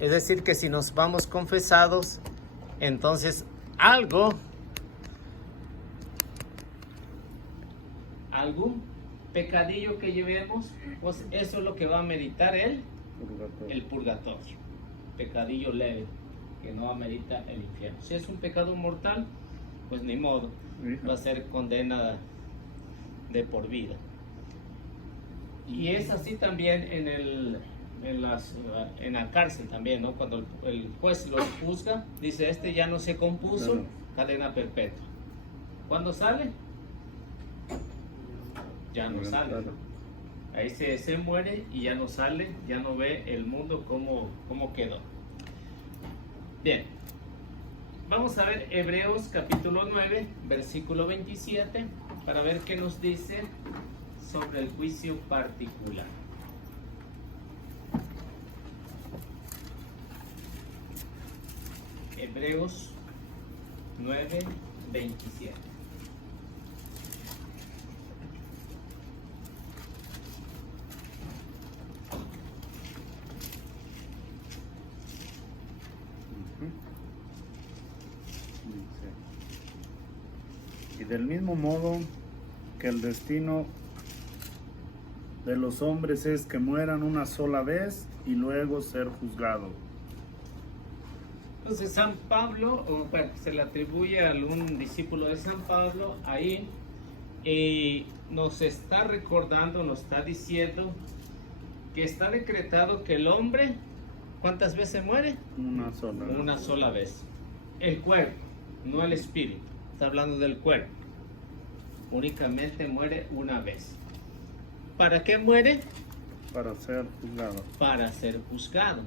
Es decir, que si nos vamos confesados, entonces algún pecadillo que llevemos, pues eso es lo que va a meditar el purgatorio. Pecadillo leve, que no amerita el infierno. Si es un pecado mortal, pues ni modo, va a ser condena de por vida. Y es así también en la cárcel también, ¿no? Cuando el juez los juzga, dice, este ya no se compuso, claro, cadena perpetua. ¿Cuándo sale? Ya no sale. Claro. Ahí se muere y ya no sale, ya no ve el mundo cómo quedó. Bien, vamos a ver Hebreos capítulo 9, versículo 27, para ver qué nos dice sobre el juicio particular. Hebreos 9, 27. Y del mismo modo que el destino de los hombres es que mueran una sola vez y luego ser juzgados. Entonces San Pablo, se le atribuye a algún discípulo de San Pablo ahí, y nos está recordando, nos está diciendo que está decretado que el hombre, ¿cuántas veces muere? Una sola. Una sola vez. El cuerpo, no el espíritu. Está hablando del cuerpo. Únicamente muere una vez. ¿Para qué muere? Para ser juzgado. Para ser juzgado.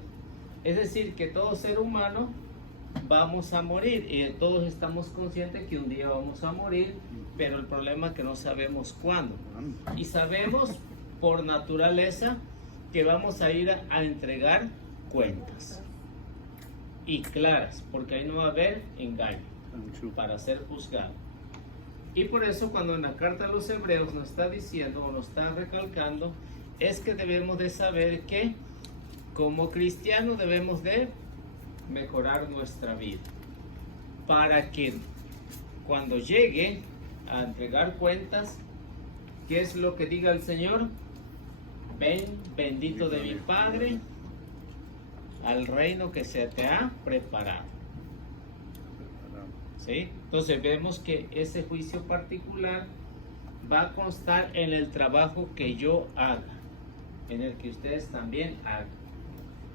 Es decir, que todo ser humano vamos a morir, y todos estamos conscientes que un día vamos a morir, pero el problema es que no sabemos cuándo. Y sabemos por naturaleza que vamos a ir a entregar cuentas. Y claras, porque ahí no va a haber engaño para ser juzgado. Y por eso cuando en la carta a los Hebreos nos está diciendo o nos está recalcando, es que debemos de saber que como cristianos debemos de mejorar nuestra vida, para que cuando llegue a entregar cuentas, ¿qué es lo que diga el Señor? Ven, bendito de mi Padre, al reino que se te ha preparado. ¿Sí? Entonces vemos que ese juicio particular va a constar en el trabajo que yo haga, en el que ustedes también hagan,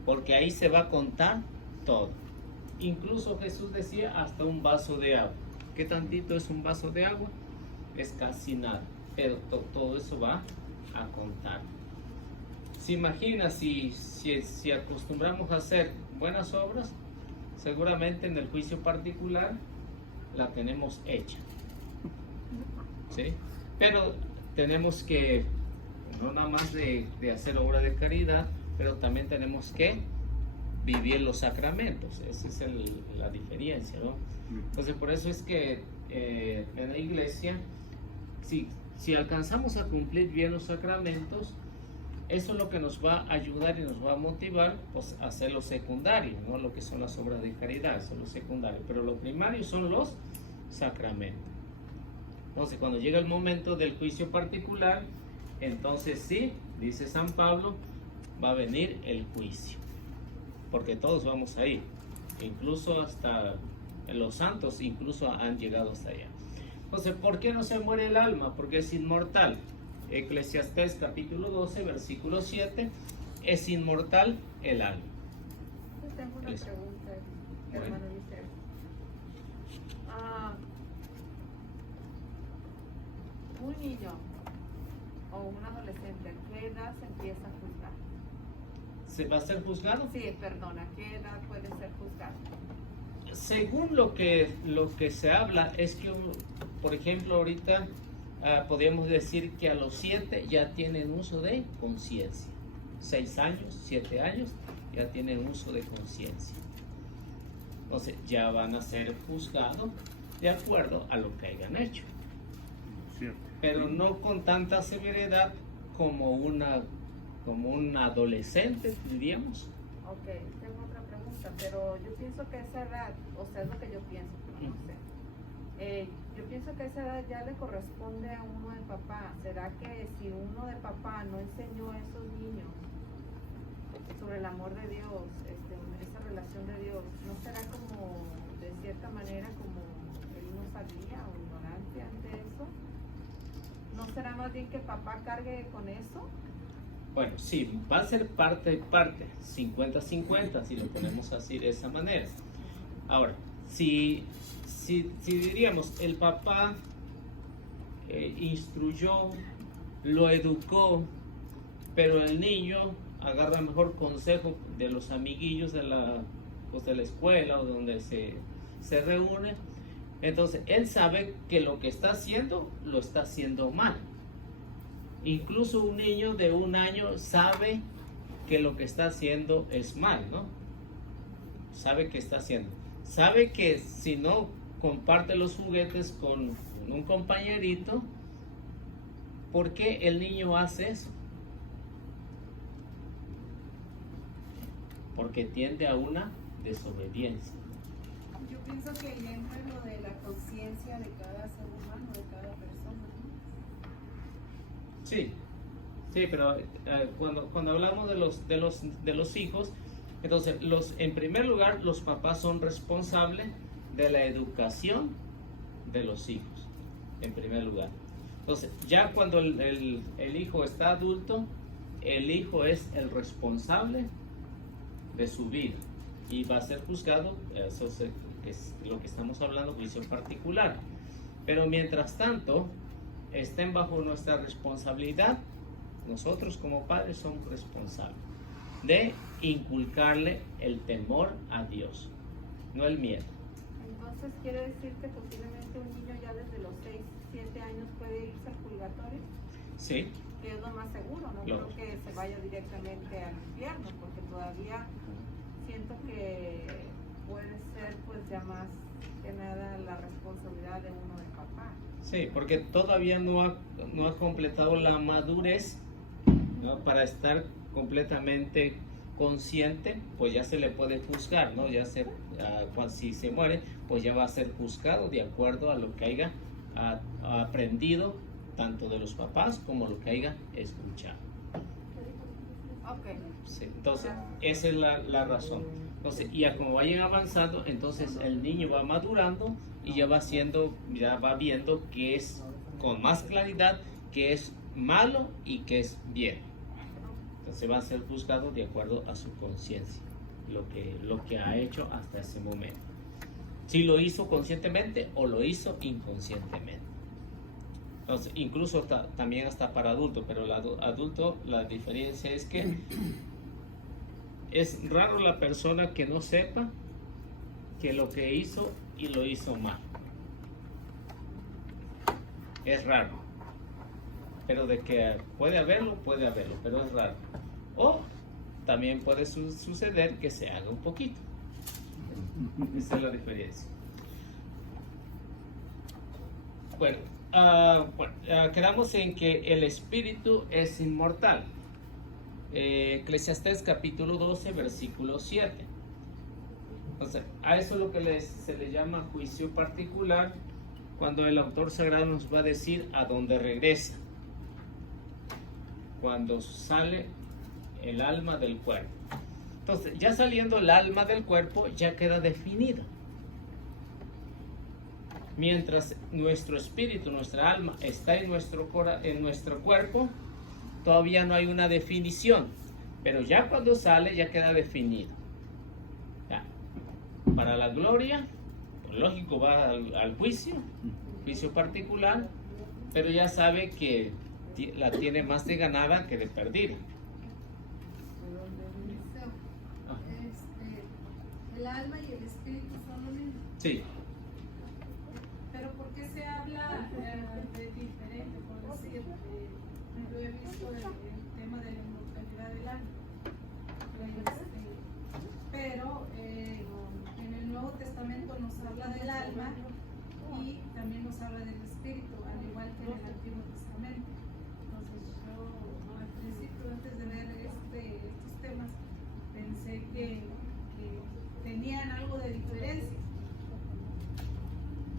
porque ahí se va a contar todo. Incluso Jesús decía hasta un vaso de agua. ¿Qué tantito es un vaso de agua? Es casi nada, pero todo eso va a contar. ¿Se imagina si acostumbramos a hacer buenas obras? Seguramente en el juicio particular la tenemos hecha, ¿sí? Pero tenemos que, no nada más de hacer obra de caridad, pero también tenemos que vivir los sacramentos. Esa es la diferencia, ¿no? Entonces por eso es que en la iglesia, si alcanzamos a cumplir bien los sacramentos, eso es lo que nos va a ayudar y nos va a motivar, pues, a hacer lo secundario, ¿no? Lo que son las obras de caridad, son los secundarios, pero lo primario son los sacramentos. Entonces cuando llega el momento del juicio particular, entonces sí, dice San Pablo, va a venir el juicio, porque todos vamos a ir, incluso hasta los santos incluso han llegado hasta allá. Entonces, ¿por qué no se muere el alma? Porque es inmortal. Eclesiastés capítulo 12, versículo 7, es inmortal el alma. Yo tengo una pregunta, hermano Liceo. Un niño o un adolescente, ¿a qué edad se empieza a juzgar? ¿Se va a ser juzgado? Sí, perdona, ¿a qué edad puede ser juzgado? Según lo que se habla es que, por ejemplo, ahorita podríamos decir que a los 7 ya tienen uso de conciencia. 6 años, 7 años, ya tienen uso de conciencia. Entonces ya van a ser juzgados de acuerdo a lo que hayan hecho. Pero no con tanta severidad como un adolescente, diríamos. Ok, tengo otra pregunta. consta, pero yo pienso que a esa edad, o sea, es lo que yo pienso, pero no sé. Yo pienso que a esa edad ya le corresponde a uno de papá. ¿Será que si uno de papá no enseñó a esos niños sobre el amor de Dios, esa relación de Dios, no será como, de cierta manera, como él no sabía o ignorante ante eso? ¿No será más bien que papá cargue con eso? Bueno, sí, va a ser parte y parte, 50-50, si lo ponemos así de esa manera. Ahora, si diríamos, el papá instruyó, lo educó, pero el niño agarra mejor consejo de los amiguillos de la escuela o de donde se reúne, entonces él sabe que lo que está haciendo, lo está haciendo mal. Incluso un niño de 1 año sabe que lo que está haciendo es mal, ¿no? Sabe que está haciendo. Sabe que si no comparte los juguetes con un compañerito, ¿por qué el niño hace eso? Porque tiende a una desobediencia. Yo pienso que ya entra en lo de la conciencia de cada ser humano, de cada persona, ¿no? Sí, pero cuando hablamos de los hijos, entonces en primer lugar los papás son responsables de la educación de los hijos, en primer lugar. Entonces ya cuando el hijo está adulto, el hijo es el responsable de su vida y va a ser juzgado, eso es lo que estamos hablando, juicio particular. Pero mientras tanto estén bajo nuestra responsabilidad, nosotros como padres somos responsables de inculcarle el temor a Dios, no el miedo. Entonces quiere decir que posiblemente un niño ya desde los 6, 7 años puede irse al purgatorio, Sí, que es lo más seguro, no creo que se vaya directamente al infierno, porque todavía siento que puede ser pues ya más que nada la responsabilidad de uno de papá. sí, porque todavía no ha completado la madurez, ¿no? Para estar completamente consciente, pues ya se le puede juzgar, ¿no? Si se muere, pues ya va a ser juzgado de acuerdo a lo que haya aprendido, tanto de los papás como lo que haya escuchado. Ok. Sí, entonces, esa es la razón. Entonces, y como vayan avanzando, entonces el niño va madurando y ya va viendo que es con más claridad que es malo y que es bien. Entonces va a ser juzgado de acuerdo a su conciencia, lo que ha hecho hasta ese momento. Si lo hizo conscientemente o lo hizo inconscientemente. Entonces, incluso también hasta para adultos, pero el adulto, la diferencia es que es raro la persona que no sepa que lo que hizo y lo hizo mal. Es raro. Pero de que puede haberlo, pero es raro. O también puede suceder que se haga un poquito. Esa es la diferencia. Bueno, quedamos en que el espíritu es inmortal. Eclesiastés capítulo 12, versículo 7. Entonces, a eso es lo que se le llama juicio particular, cuando el autor sagrado nos va a decir a dónde regresa. Cuando sale el alma del cuerpo. Entonces, ya saliendo el alma del cuerpo, ya queda definida. Mientras nuestro espíritu, nuestra alma está en nuestro cuerpo, todavía no hay una definición, pero ya cuando sale ya queda definido. Ya. Para la gloria, pues lógico, va al juicio particular, pero ya sabe que la tiene más de ganada que de perdida. El alma y el espíritu son lo mismo. Sí. Pero ¿por qué se habla de diferente? Por decir, yo he visto el tema de la inmortalidad del alma. Pero en el Nuevo Testamento nos habla del alma y también nos habla del espíritu, al igual que en el Antiguo Testamento. Entonces yo al principio, antes de ver estos temas, pensé que de diferencia,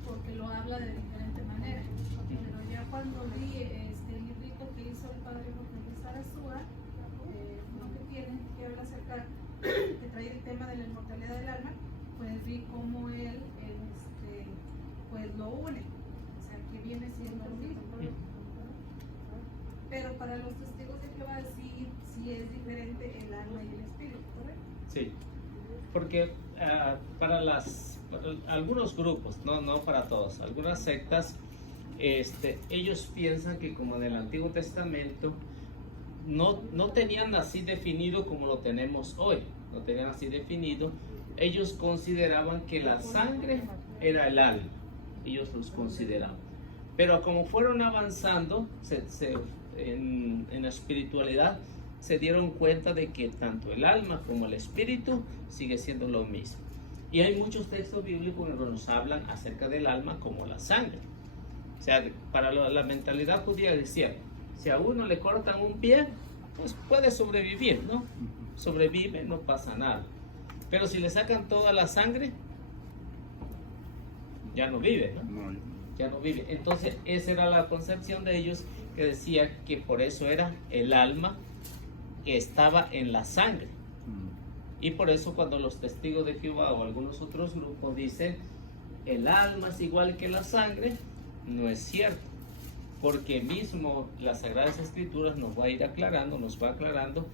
porque lo habla de diferente manera. Pero ya cuando vi el librito que hizo el padre Jorge Sarasúa, uno que tiene, que habla acerca, que trae el tema de la inmortalidad del alma, pues vi cómo él pues lo une, o sea, que viene siendo lo mismo. Pero para los testigos de Jehová sí es diferente el alma y el espíritu, ¿correcto? Sí, porque para algunos grupos, no para todos, algunas sectas, ellos piensan que como en el Antiguo Testamento no tenían así definido como lo tenemos hoy, no tenían así definido. Ellos consideraban que la sangre era el alma, ellos los consideraban. Pero como fueron avanzando en la espiritualidad, se dieron cuenta de que tanto el alma como el espíritu sigue siendo lo mismo. Y hay muchos textos bíblicos que nos hablan acerca del alma como la sangre. O sea, para la mentalidad judía decía, si a uno le cortan un pie, pues puede sobrevivir, ¿no? Sobrevive, no pasa nada. Pero si le sacan toda la sangre, ya no vive, ¿no? Ya no vive. Entonces esa era la concepción de ellos, que decía que por eso era el alma que estaba en la sangre. Y por eso cuando los testigos de Jehová o algunos otros grupos dicen el alma es igual que la sangre, no es cierto, porque mismo las Sagradas Escrituras nos va aclarando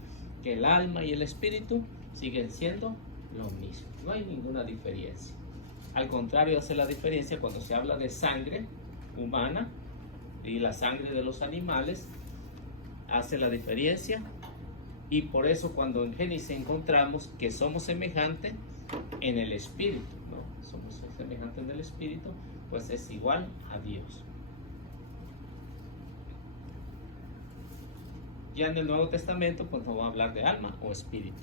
que el alma y el espíritu siguen siendo lo mismo, no hay ninguna diferencia. Al contrario, hace la diferencia cuando se habla de sangre humana y la sangre de los animales, hace la diferencia. Y por eso cuando en Génesis encontramos que somos semejantes en el espíritu, ¿no? Somos semejantes en el espíritu, pues es igual a Dios. Ya en el Nuevo Testamento pues nos va a hablar de alma o espíritu.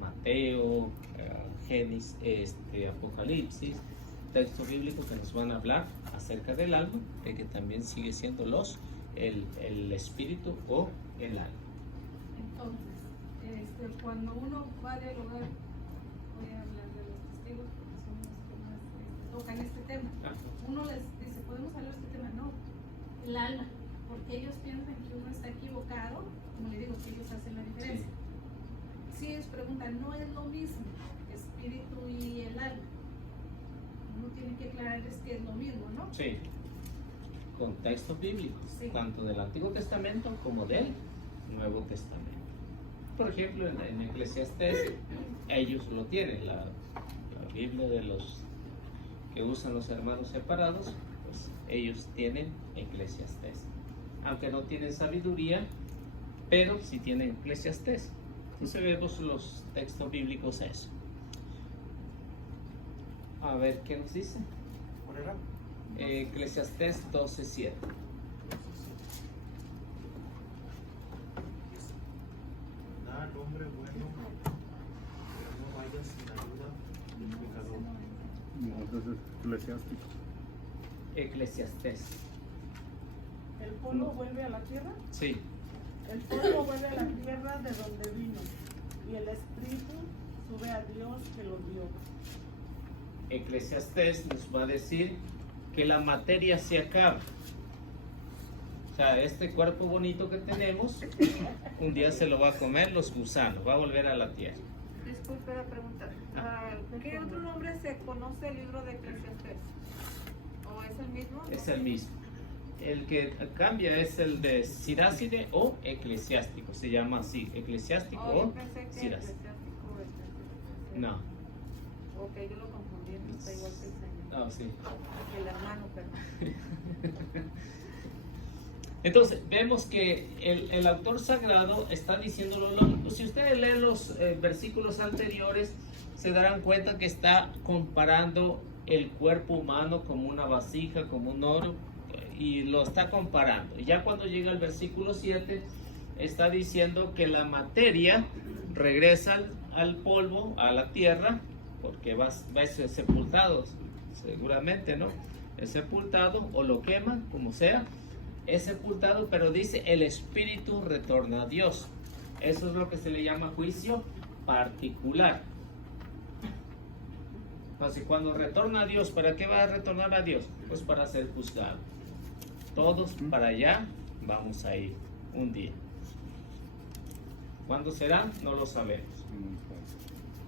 Mateo, Génesis, Apocalipsis, textos bíblicos que nos van a hablar acerca del alma, de que también sigue siendo el espíritu o el alma. Entonces, cuando uno va a dialogar, voy a hablar de los testigos porque son los que más tocan este tema. Uno les dice, ¿podemos hablar de este tema? No, el alma, porque ellos piensan que uno está equivocado, como le digo, que ellos hacen la diferencia. Si ellos preguntan, no es lo mismo espíritu y el alma, uno tiene que aclararles que es lo mismo, ¿no? Sí, con textos bíblicos, Sí. tanto del Antiguo Testamento como del Nuevo Testamento. Por ejemplo, en Eclesiastés, ellos lo tienen, la Biblia de los que usan los hermanos separados, pues ellos tienen Eclesiastés. Aunque no tienen sabiduría, pero sí tienen Eclesiastés. Entonces vemos los textos bíblicos eso. A ver, ¿qué nos dice? ¿Cuál era? Eclesiastés 12:7. Da al hombre bueno, pero no vayas sin ayuda del pecador. No, entonces es eclesiástico. Eclesiastés. ¿El polvo vuelve a la tierra? Sí. El polvo vuelve a la tierra de donde vino, y el espíritu sube a Dios que lo dio. Eclesiastés nos va a decir que la materia se acaba. O sea, este cuerpo bonito que tenemos, un día se lo va a comer los gusanos, va a volver a la tierra. Disculpe la pregunta. ¿Qué otro nombre se conoce el libro de Eclesiastés? ¿O es el mismo? Es el mismo. El que cambia es el de Siracide o eclesiástico, se llama así, eclesiástico Oh, yo o pensé que Siracide. eclesiástico o eclesiástico. No, Ok, yo lo confundí, no está igual que el Señor. no, sí. El hermano, perdón. Entonces, vemos que el autor sagrado está diciéndolo lógico. Si ustedes leen los versículos anteriores, se darán cuenta que está comparando el cuerpo humano como una vasija, como un oro, y lo está comparando. Y ya cuando llega al versículo 7, está diciendo que la materia regresa al polvo, a la tierra, porque va a ser sepultado, seguramente, ¿no? Es sepultado o lo queman, como sea, es sepultado, pero dice el espíritu retorna a Dios. Eso es lo que se le llama juicio particular. Entonces, cuando retorna a Dios, ¿para qué va a retornar a Dios? Pues para ser juzgado. Todos para allá vamos a ir un día. ¿Cuándo será? No lo sabemos.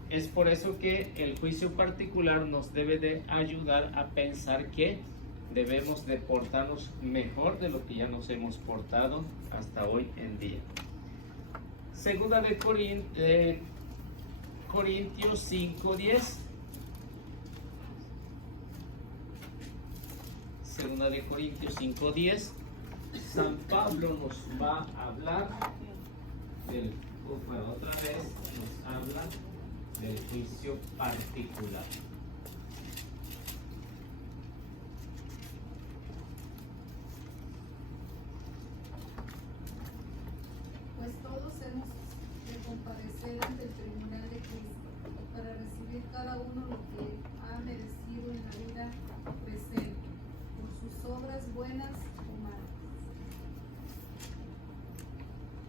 Es por eso que el juicio particular nos debe de ayudar a pensar que debemos de portarnos mejor de lo que ya nos hemos portado hasta hoy en día. Segunda de Corintios 5:10. Segunda de Corintios 5:10. San Pablo nos va a hablar otra vez nos habla del juicio particular. Pues todos hemos de comparecer ante el tribunal de Cristo para recibir cada uno lo que ha merecido en la vida presente, por sus obras buenas o malas.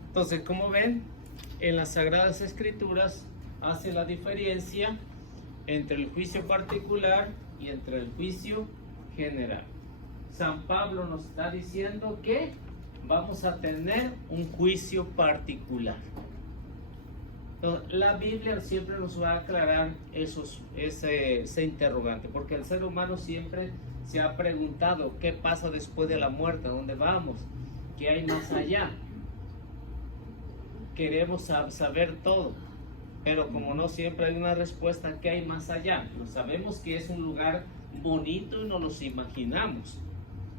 Entonces, como ven, en las Sagradas Escrituras hace la diferencia entre el juicio particular y entre el juicio general. San Pablo nos está diciendo que vamos a tener un juicio particular. Entonces, la Biblia siempre nos va a aclarar ese interrogante, porque el ser humano siempre se ha preguntado qué pasa después de la muerte, dónde vamos, qué hay más allá. Queremos saber todo, pero como no siempre hay una respuesta, ¿qué hay más allá? Lo sabemos que es un lugar bonito y nos los imaginamos,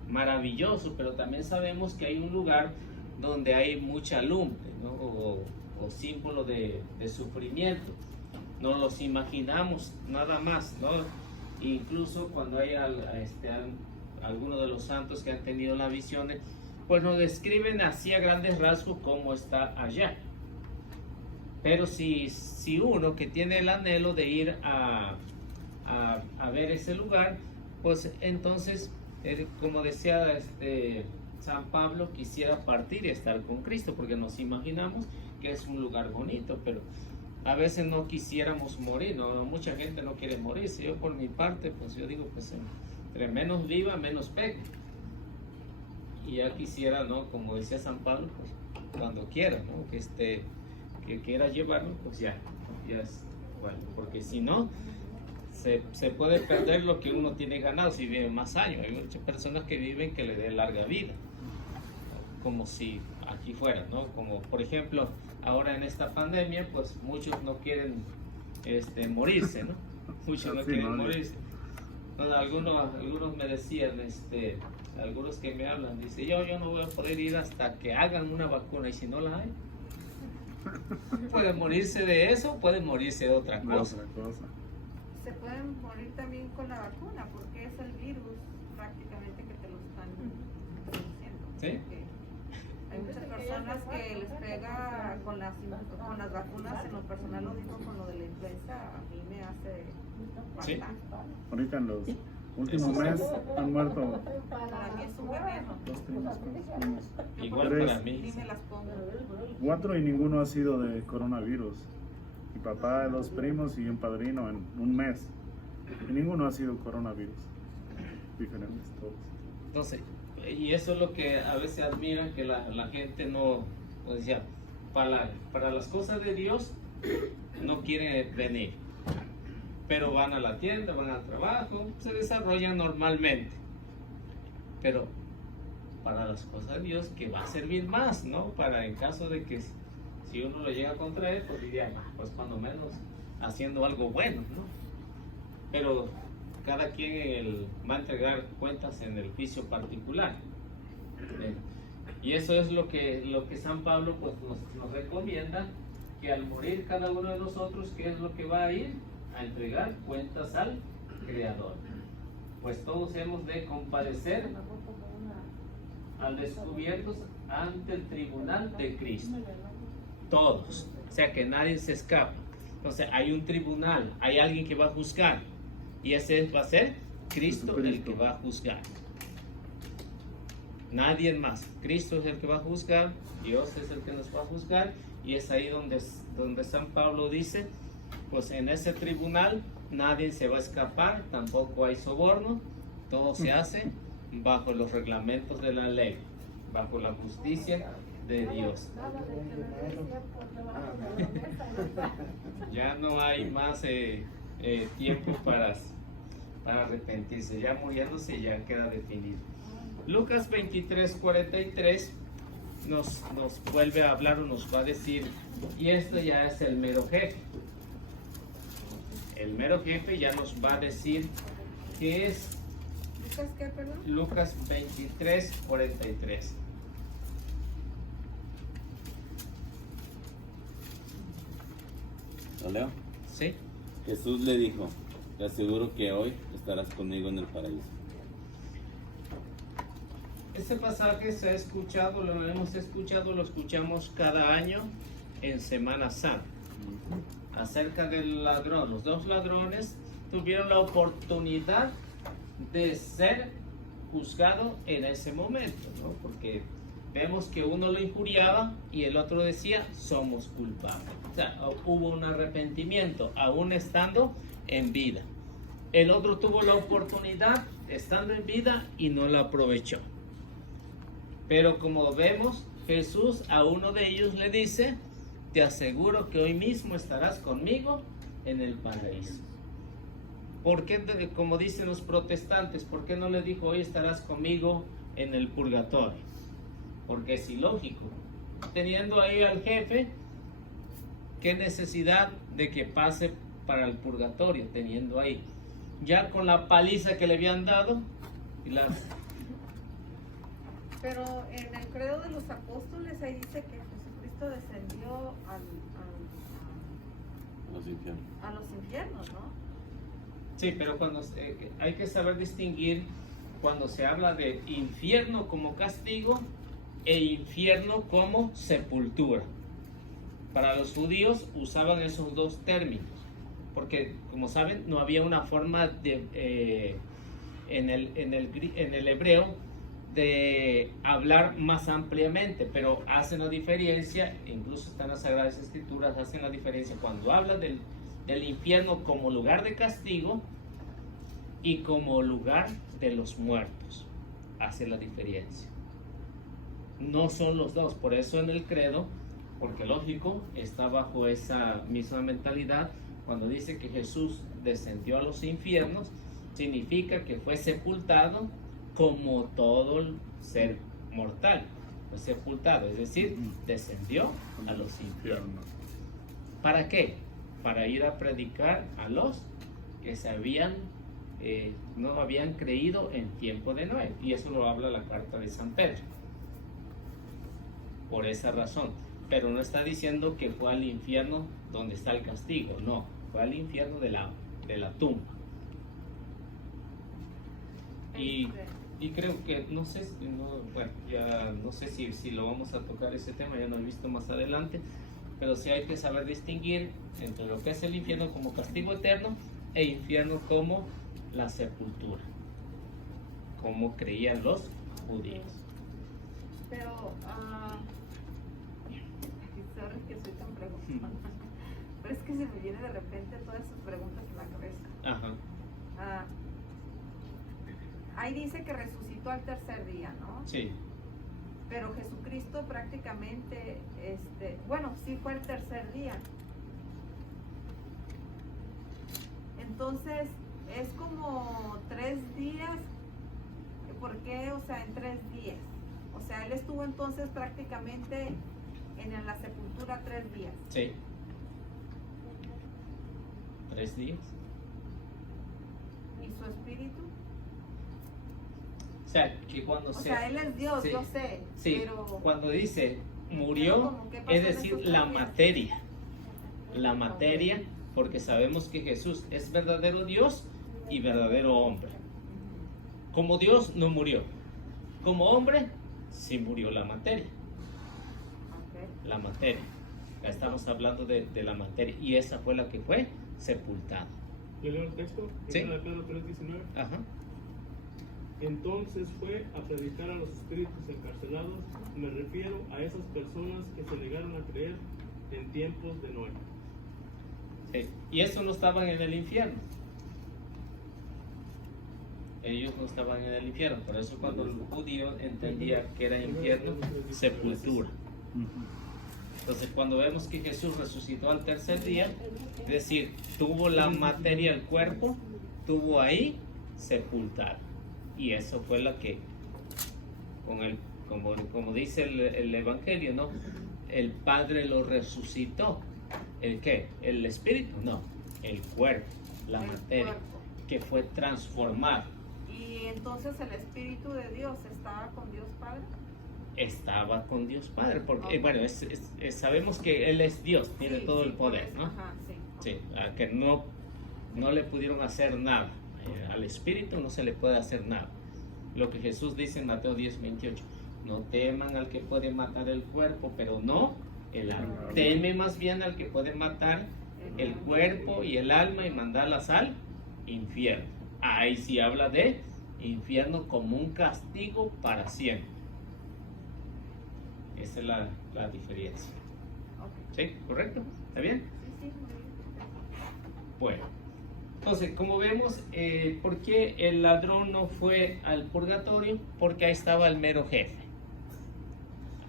maravilloso, pero también sabemos que hay un lugar donde hay mucha lumbre, ¿no? o símbolo de sufrimiento. Nos los imaginamos nada más, ¿no? Incluso cuando hay algunos de los santos que han tenido las visiones, pues nos describen así a grandes rasgos cómo está allá. Pero si uno que tiene el anhelo de ir a ver ese lugar, pues entonces, como decía San Pablo, quisiera partir y estar con Cristo, porque nos imaginamos que es un lugar bonito, pero a veces no quisiéramos morir, ¿no? Mucha gente no quiere morirse. Yo por mi parte, pues yo digo, pues entre menos viva, menos peque. Y ya quisiera, ¿no? Como decía San Pablo, pues cuando quiera, ¿no? Que quiera llevarlo, pues ya es bueno, porque si no, se puede perder lo que uno tiene ganado si vive más años. Hay muchas personas que viven que le dé larga vida, como si aquí fuera, ¿no? Como por ejemplo, ahora en esta pandemia, pues muchos no quieren morirse, ¿no? Muchos no quieren morirse. Entonces, algunos me decían, algunos que me hablan, dice, yo no voy a poder ir hasta que hagan una vacuna, y si no la hay, puede morirse de eso, puede morirse de otra cosa. Se pueden morir también con la vacuna, porque es el virus prácticamente que te lo están introduciendo. ¿Sí? Porque hay muchas personas que les pega con las vacunas. En lo personal lo digo con lo de la influenza, a mí me hace ¿Sí? falta. Ahorita en los últimos meses han muerto Para mí es un veneno. 2 primos, primos. Igual 3, para mí. Ni me las pongo. 4 y ninguno ha sido de coronavirus. Mi papá, 2 primos y un padrino en un mes. Y ninguno ha sido coronavirus. Diferentes todos. Entonces, y eso es lo que a veces admiran, que la gente no, pues ya, para las cosas de Dios no quiere venir, pero van a la tienda, van al trabajo, se desarrollan normalmente, pero para las cosas de Dios, que va a servir más, ¿no? Para en caso de que si uno lo llega a contraer, pues diría, pues cuando menos haciendo algo bueno, ¿no? Pero cada quien va a entregar cuentas en el juicio particular. Y eso es lo que San Pablo pues, nos recomienda, que al morir cada uno de nosotros, ¿qué es lo que va a ir? A entregar cuentas al Creador. Pues todos hemos de comparecer al descubierto ante el tribunal de Cristo. Todos. O sea que nadie se escapa. Entonces hay un tribunal, hay alguien que va a juzgar. Y ese va a ser Cristo el que va a juzgar. Nadie más. Cristo es el que va a juzgar, Dios es el que nos va a juzgar. Y es ahí donde San Pablo dice pues en ese tribunal nadie se va a escapar, tampoco hay soborno, todo se hace bajo los reglamentos de la ley, bajo la justicia de Dios. Ya no hay más tiempo para arrepentirse, ya muriéndose ya queda definido. Lucas 23:43 nos vuelve a hablar o nos va a decir, y esto ya es el mero jefe. El mero jefe ya nos va a decir que es ¿Lucas qué, perdón? Lucas 23:43. ¿Lo leo? ¿Sí? Jesús le dijo, te aseguro que hoy estarás conmigo en el paraíso. Este pasaje se ha escuchado, lo hemos escuchado, lo escuchamos cada año en Semana Santa. Acerca del ladrón. Los dos ladrones tuvieron la oportunidad de ser juzgado en ese momento, ¿no? Porque vemos que uno lo injuriaba y el otro decía, somos culpables. O sea, hubo un arrepentimiento, aún estando en vida. El otro tuvo la oportunidad estando en vida y no la aprovechó. Pero como vemos, Jesús a uno de ellos le dice, te aseguro que hoy mismo estarás conmigo en el paraíso. ¿Por qué, como dicen los protestantes, por qué no le dijo hoy estarás conmigo en el purgatorio? Porque es ilógico. Teniendo ahí al jefe, ¿qué necesidad de que pase para el purgatorio? Teniendo ahí, ya con la paliza que le habían dado y las... Pero en el credo de los apóstoles ahí dice que Jesucristo descendió Los infiernos. a los infiernos, ¿no? Sí, pero cuando hay que saber distinguir cuando se habla de infierno como castigo e infierno como sepultura. Para los judíos usaban esos dos términos, porque como saben no había una forma de en el hebreo de hablar más ampliamente, pero hacen la diferencia, incluso están las Sagradas Escrituras, hacen la diferencia cuando habla del infierno como lugar de castigo y como lugar de los muertos, hace la diferencia. No son los dos, por eso en el credo, porque lógico, está bajo esa misma mentalidad, cuando dice que Jesús descendió a los infiernos, significa que fue sepultado como todo ser mortal, fue sepultado, es decir, descendió a los infiernos. ¿Para qué? Para ir a predicar a los que no habían creído en tiempo de Noé, y eso lo habla la carta de San Pedro. Por esa razón, pero no está diciendo que fue al infierno donde está el castigo, no, fue al infierno de la tumba. Y creo que, no sé, ya no sé si lo vamos a tocar ese tema, ya no he visto más adelante, pero sí hay que saber distinguir entre lo que es el infierno como castigo eterno e infierno como la sepultura, como creían los judíos. Pero, sorry que soy tan preguntona, pero es que se me viene de repente todas esas preguntas en la cabeza. Ajá. Ahí dice que resucitó al tercer día, ¿no? Sí. Pero Jesucristo prácticamente, bueno, sí fue el tercer día. Entonces, es como 3 días. ¿Por qué? O sea, en 3 días. O sea, él estuvo entonces prácticamente en la sepultura 3 días. Sí. 3 días. ¿Y su espíritu? O sea, que cuando O sea, él es Dios, sí, yo sé. sí, Pero cuando dice pero murió, como, ¿qué pasó es en decir, esos la 3 días? materia. La materia, porque sabemos que Jesús es verdadero Dios y verdadero hombre. Como Dios no murió. Como hombre, sí murió la materia. Ok. La materia. Ya estamos hablando de la materia. Y esa fue la que fue sepultada. ¿Le leo el texto? Sí. Primera de Pedro 3:19. Ajá. Entonces fue a predicar a los espíritus encarcelados. Me refiero a esas personas que se negaron a creer en tiempos de Noé. Sí. Y eso no estaban en el infierno. Ellos no estaban en el infierno. Por eso cuando el judío entendía que era infierno, sepultura. Entonces cuando vemos que Jesús resucitó al tercer día, es decir, tuvo la materia, el cuerpo, tuvo ahí sepultar. Y eso fue lo que, como dice el Evangelio, ¿no? El Padre lo resucitó. ¿El qué? ¿El espíritu? No, el cuerpo, la materia, cuerpo. que fue transformado. Y entonces el Espíritu de Dios estaba con Dios Padre. Estaba con Dios Padre, porque Ok. bueno, sabemos que Él es Dios, tiene Sí, todo sí, el poder, por ¿no? eso. Ajá, sí. Sí, a que no le pudieron hacer nada. Al espíritu no se le puede hacer nada. Lo que Jesús dice en Mateo 10:28, no teman al que puede matar el cuerpo, pero no el alma. Teme más bien al que puede matar el cuerpo y el alma y mandarlas al infierno. Ahí sí habla de infierno como un castigo para siempre. Esa es la diferencia. Ok. ¿Sí? ¿Correcto? ¿Está bien? Sí, sí, muy bien. Bueno, entonces, como vemos, ¿por qué el ladrón no fue al purgatorio? Porque ahí estaba el mero jefe.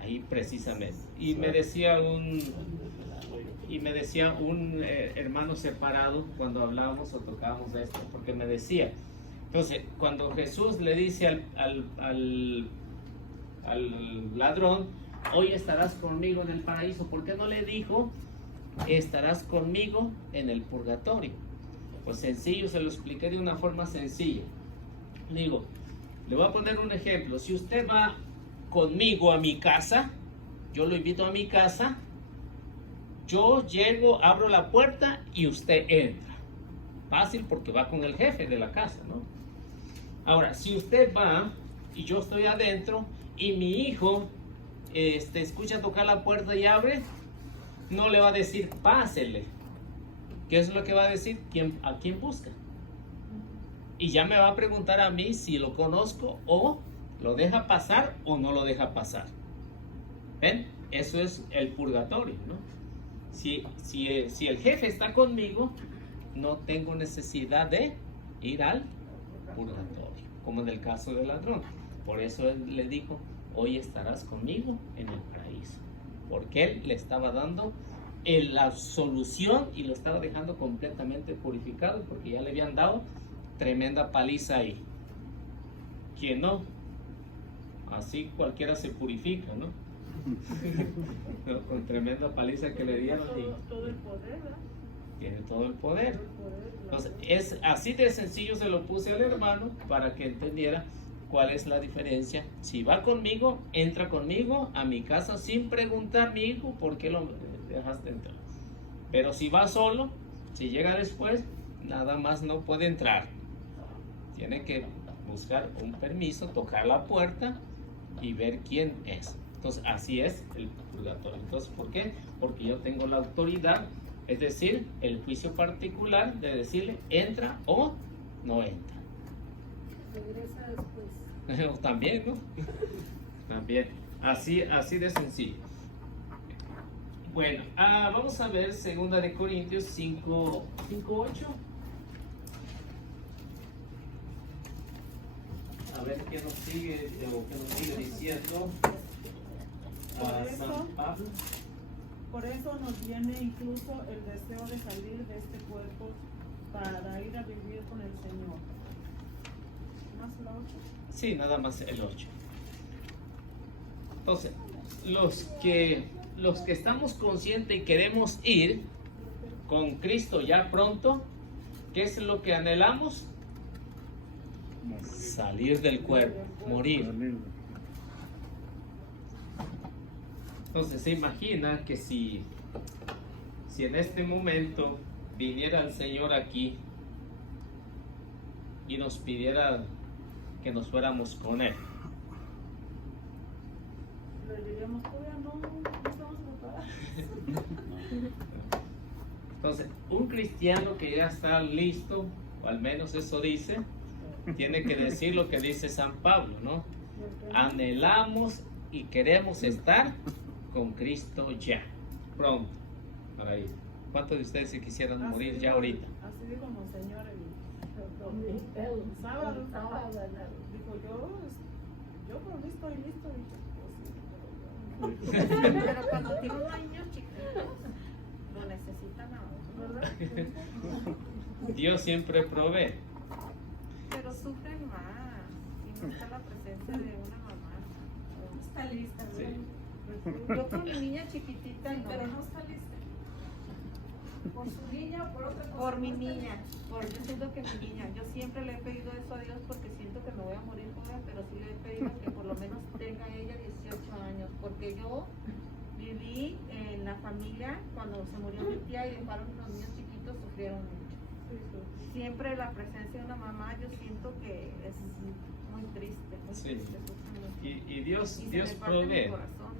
Ahí precisamente. Y me decía un hermano separado cuando hablábamos o tocábamos de esto, porque me decía, entonces, cuando Jesús le dice al ladrón, hoy estarás conmigo en el paraíso, ¿por qué no le dijo, estarás conmigo en el purgatorio? Pues sencillo, se lo expliqué de una forma sencilla. Digo, le voy a poner un ejemplo. Si usted va conmigo a mi casa, yo lo invito a mi casa, yo llego, abro la puerta y usted entra. Fácil porque va con el jefe de la casa, ¿no? Ahora, si usted va y yo estoy adentro y mi hijo escucha tocar la puerta y abre, no le va a decir pásele. ¿Qué es lo que va a decir? ¿A quién busca? Y ya me va a preguntar a mí si lo conozco o lo deja pasar o no lo deja pasar. ¿Ven? Eso es el purgatorio, ¿no? Si el jefe está conmigo, no tengo necesidad de ir al purgatorio, como en el caso del ladrón. Por eso él le dijo, hoy estarás conmigo en el paraíso. Porque él le estaba dando la solución y lo estaba dejando completamente purificado, porque ya le habían dado tremenda paliza ahí. ¿Quién no? Así cualquiera se purifica, ¿no? Pero con tremenda paliza que le dieron y Todo el poder, ¿verdad? tiene todo el poder. Todo el poder, la- Entonces, es así de sencillo, se lo puse al hermano para que entendiera cuál es la diferencia. Si va conmigo, entra conmigo a mi casa sin preguntar, mi hijo, ¿por qué lo dejaste entrar? Pero si va solo, si llega después, nada más no puede entrar. Tiene que buscar un permiso, tocar la puerta y ver quién es. Entonces, así es el purgatorio. Entonces, ¿por qué? Porque yo tengo la autoridad, es decir, el juicio particular de decirle, entra o no entra. Regresa después. También, ¿no? También. Así de sencillo. Bueno, vamos a ver 2 de Corintios 5:8. A ver qué nos sigue o qué nos sigue diciendo San Pablo. Por eso nos viene incluso el deseo de salir de este cuerpo para ir a vivir con el Señor. ¿Más la 8? Sí, nada más el 8. Entonces, los que estamos conscientes y queremos ir con Cristo ya pronto, ¿qué es lo que anhelamos? Salir del cuerpo, morir. Entonces se imagina que si en este momento viniera el Señor aquí y nos pidiera que nos fuéramos con Él, Le diríamos, todavía no estamos preparados. entonces un cristiano que ya está listo, o al menos eso dice, tiene que decir lo que dice San Pablo, ¿no? Anhelamos y queremos estar con Cristo ya, pronto. Ahí. ¿Cuántos de ustedes se quisieran Así morir dijo ya ahorita? Así dijo Monseñor el sábado. Dijo, yo por mí estoy listo. Dije, pues sí, Pero cuando tiene unos niños chiquitos, lo necesitan a uno, ¿verdad? Dios siempre provee. Pero sufren más y no está la presencia de una mamá. Está lista, Sí. ¿verdad? Yo con mi niña chiquitita, Sí, no. pero no está lista. ¿Por su niña o por otra cosa? Por mi No está niña, yo siento que mi niña, yo siempre le he pedido eso a Dios porque siento que me voy a morir joven, pero sí le he pedido que por lo menos tenga ella 18 años, porque yo viví en la familia cuando se murió mi tía y dejaron los niños chiquitos, sufrieron mucho. Siempre la presencia de una mamá yo siento que es muy triste, muy Sí. triste, sufre mucho. Y Dios, Y se Dios me parte mi provee. corazón.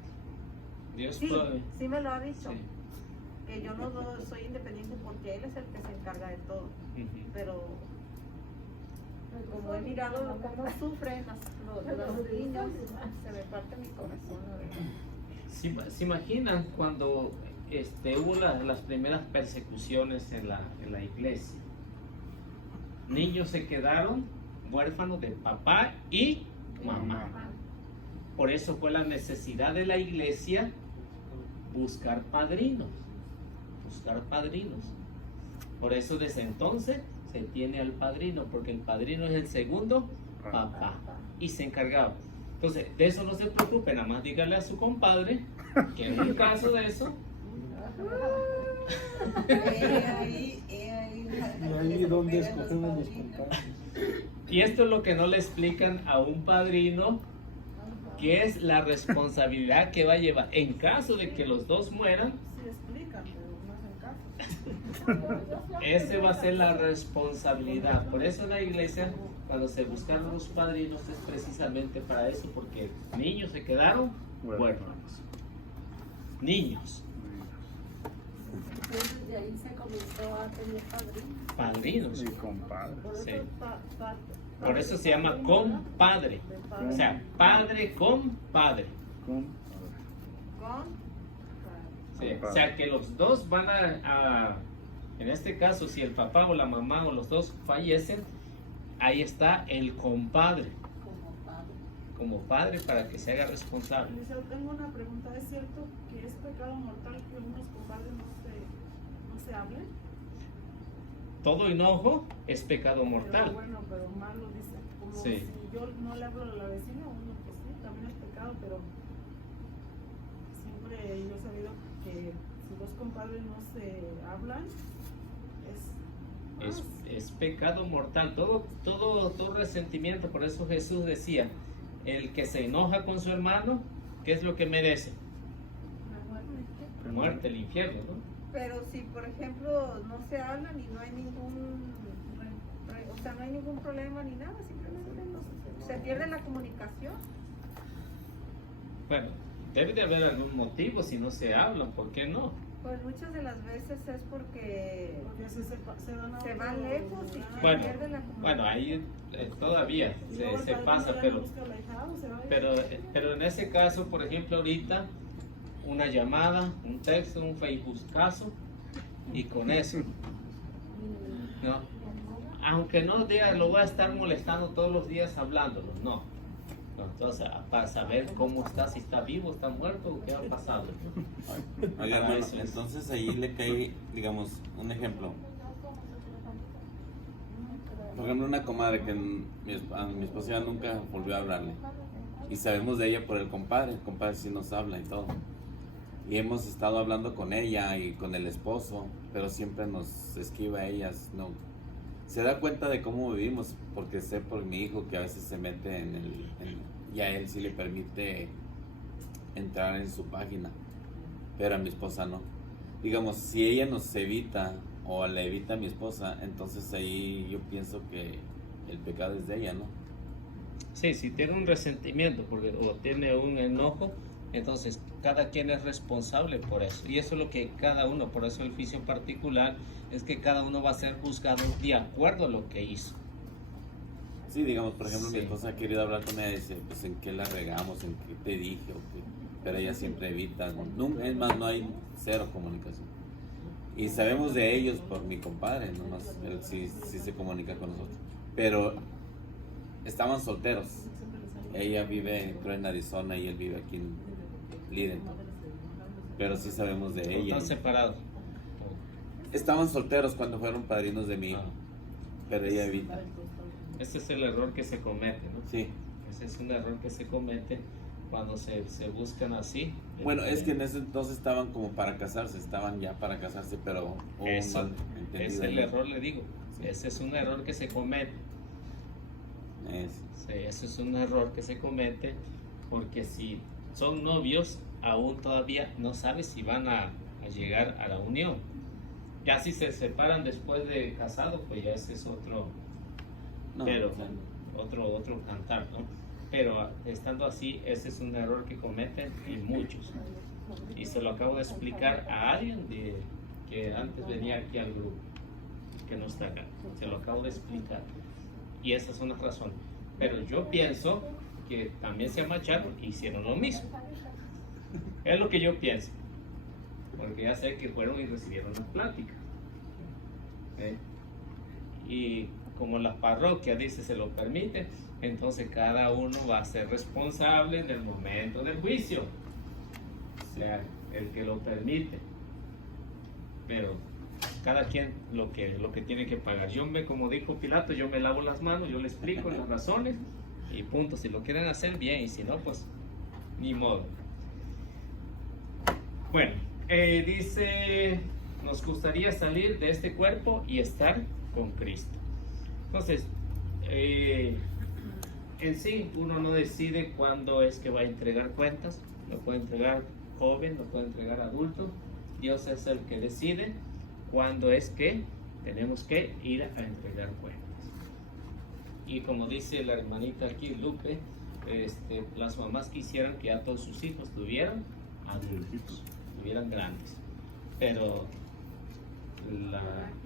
Dios Sí, provee. sí me lo ha dicho, Sí. que yo no soy independiente porque él es el que se encarga de todo. Ujú. Pero como he mirado cómo sufren los niños, se me parte mi corazón. la verdad. ¿Se imaginan cuando hubo las primeras persecuciones en la iglesia? Niños se quedaron huérfanos de papá y mamá. Por eso fue la necesidad de la iglesia buscar padrinos. Buscar padrinos. Por eso desde entonces se tiene al padrino, porque el padrino es el segundo papá y se encargaba. Entonces, de eso no se preocupe, nada más dígale a su compadre que en un caso de eso, Y ahí donde escogemos los compadres. y esto es lo que no le explican a un padrino, que es la responsabilidad que va a llevar en caso de que los dos mueran. sí explican, pero no hacen caso. Esa va a ser la responsabilidad. Por eso en la iglesia, cuando se buscaron los padrinos, es precisamente para eso, porque niños se quedaron huérfanos. Niños, Entonces de ahí se comenzó a tener padrinos. padrinos. Y compadre. Por eso Sí. Por Por eso se llama compadre. O sea, padre con padre. Compadre. Con Sí, o sea, que los dos van en este caso, si el papá o la mamá o los dos fallecen, ahí está el compadre, Como padre. como padre para que se haga responsable. Eliseo, tengo una pregunta. ¿Es cierto que es pecado mortal que unos compadres no se hablen? Todo enojo es pecado Pero mortal. bueno, pero malo dice. Como Sí. si yo no le hablo a la vecina, uno pues sí, también es pecado, pero siempre yo he sabido que si dos compadres no se hablan, Es pecado mortal. Todo resentimiento. Por eso Jesús decía, el que se enoja con su hermano, ¿qué es lo que merece? Muerte, el infierno, ¿no? Pero si por ejemplo no se hablan y no hay o sea, no hay ningún problema ni nada, simplemente se pierde la comunicación. Bueno, debe de haber algún motivo si no se hablan, ¿por qué no? Pues muchas de las veces es porque porque se van, a se otro van lejos y lugar. se Bueno, pierde la comunicación. Bueno, ahí todavía Y luego el se padrino pasa, ya pero... no busca al ahijado, se va Pero en ese caso, por ejemplo, ahorita, una llamada, un texto, un Facebook caso, y con eso, ¿no? Aunque no diga, lo voy a estar molestando todos los días hablándolo, no. No, entonces, para saber cómo está, si está vivo, está muerto, o qué ha pasado. Oiga, Para hermano, eso es. entonces ahí le cae, digamos, un ejemplo. Por ejemplo, una comadre que a mi esposa ya nunca volvió a hablarle. Y sabemos de ella por el compadre sí nos habla y todo. Y hemos estado hablando con ella y con el esposo, pero siempre nos esquiva a ellas, no. Se da cuenta de cómo vivimos, porque sé por mi hijo que a veces se mete y a él sí le permite entrar en su página, pero a mi esposa no. Digamos, si ella nos evita o le evita a mi esposa, entonces ahí yo pienso que el pecado es de ella, ¿no? Sí, si tiene un resentimiento o tiene un enojo, entonces cada quien es responsable por eso. Y eso es lo que cada uno, por eso el juicio particular es que cada uno va a ser juzgado de acuerdo a lo que hizo. Sí, digamos, por ejemplo, Sí. mi esposa ha querido hablar con ella y dice, pues en qué la regamos, en qué te dije, o qué. Pero ella siempre evita, nunca, es más, no hay cero comunicación. Y sabemos de ellos por mi compadre, nomás, él sí se comunica con nosotros. Pero estaban solteros. Ella vive, creo, en Arizona y él vive aquí en Lidenton. Pero sí sabemos de ella. Están separados. Estaban solteros cuando fueron padrinos de mi hijo. Pero ella evita. Ese es el error que se comete, ¿no? Sí. Ese es un error que se comete cuando se buscan así. Bueno, es que en ese entonces estaban como para casarse, estaban ya para casarse, pero hubo un Eso malentendido es el ahí. error, le digo. Sí. Ese es un error que se comete. Es- Sí, ese es un error que se comete porque si son novios, aún todavía no sabes si van a llegar a la unión. Ya si se separan después de casado, pues ya ese es otro, no, pero o sea, otro cantar, ¿no? Pero estando así, ese es un error que cometen y muchos. Y se lo acabo de explicar a alguien que antes venía aquí al grupo, que no está acá. Se lo acabo de explicar. Y esas son las razones. Pero yo pienso que también se amacharon e hicieron lo mismo. Es lo que yo pienso. Porque ya sé que fueron y recibieron la plática. ¿Eh? Y como la parroquia dice se lo permite, entonces cada uno va a ser responsable en el momento del juicio. O sea, el que lo permite. Pero cada quien lo que tiene que pagar. Como dijo Pilato, yo me lavo las manos, yo le explico las razones y punto. Si lo quieren hacer, bien, y si no, pues ni modo. Bueno, dice, nos gustaría salir de este cuerpo y estar con Cristo. Entonces, en sí, uno no decide cuándo es que va a entregar cuentas. Lo puede entregar joven, lo puede entregar adulto. Dios es el que decide cuándo es que tenemos que ir a entregar cuentas. Y como dice la hermanita aquí, Lupe, las mamás quisieran que ya todos sus hijos tuvieran adultos, tuvieran grandes. Pero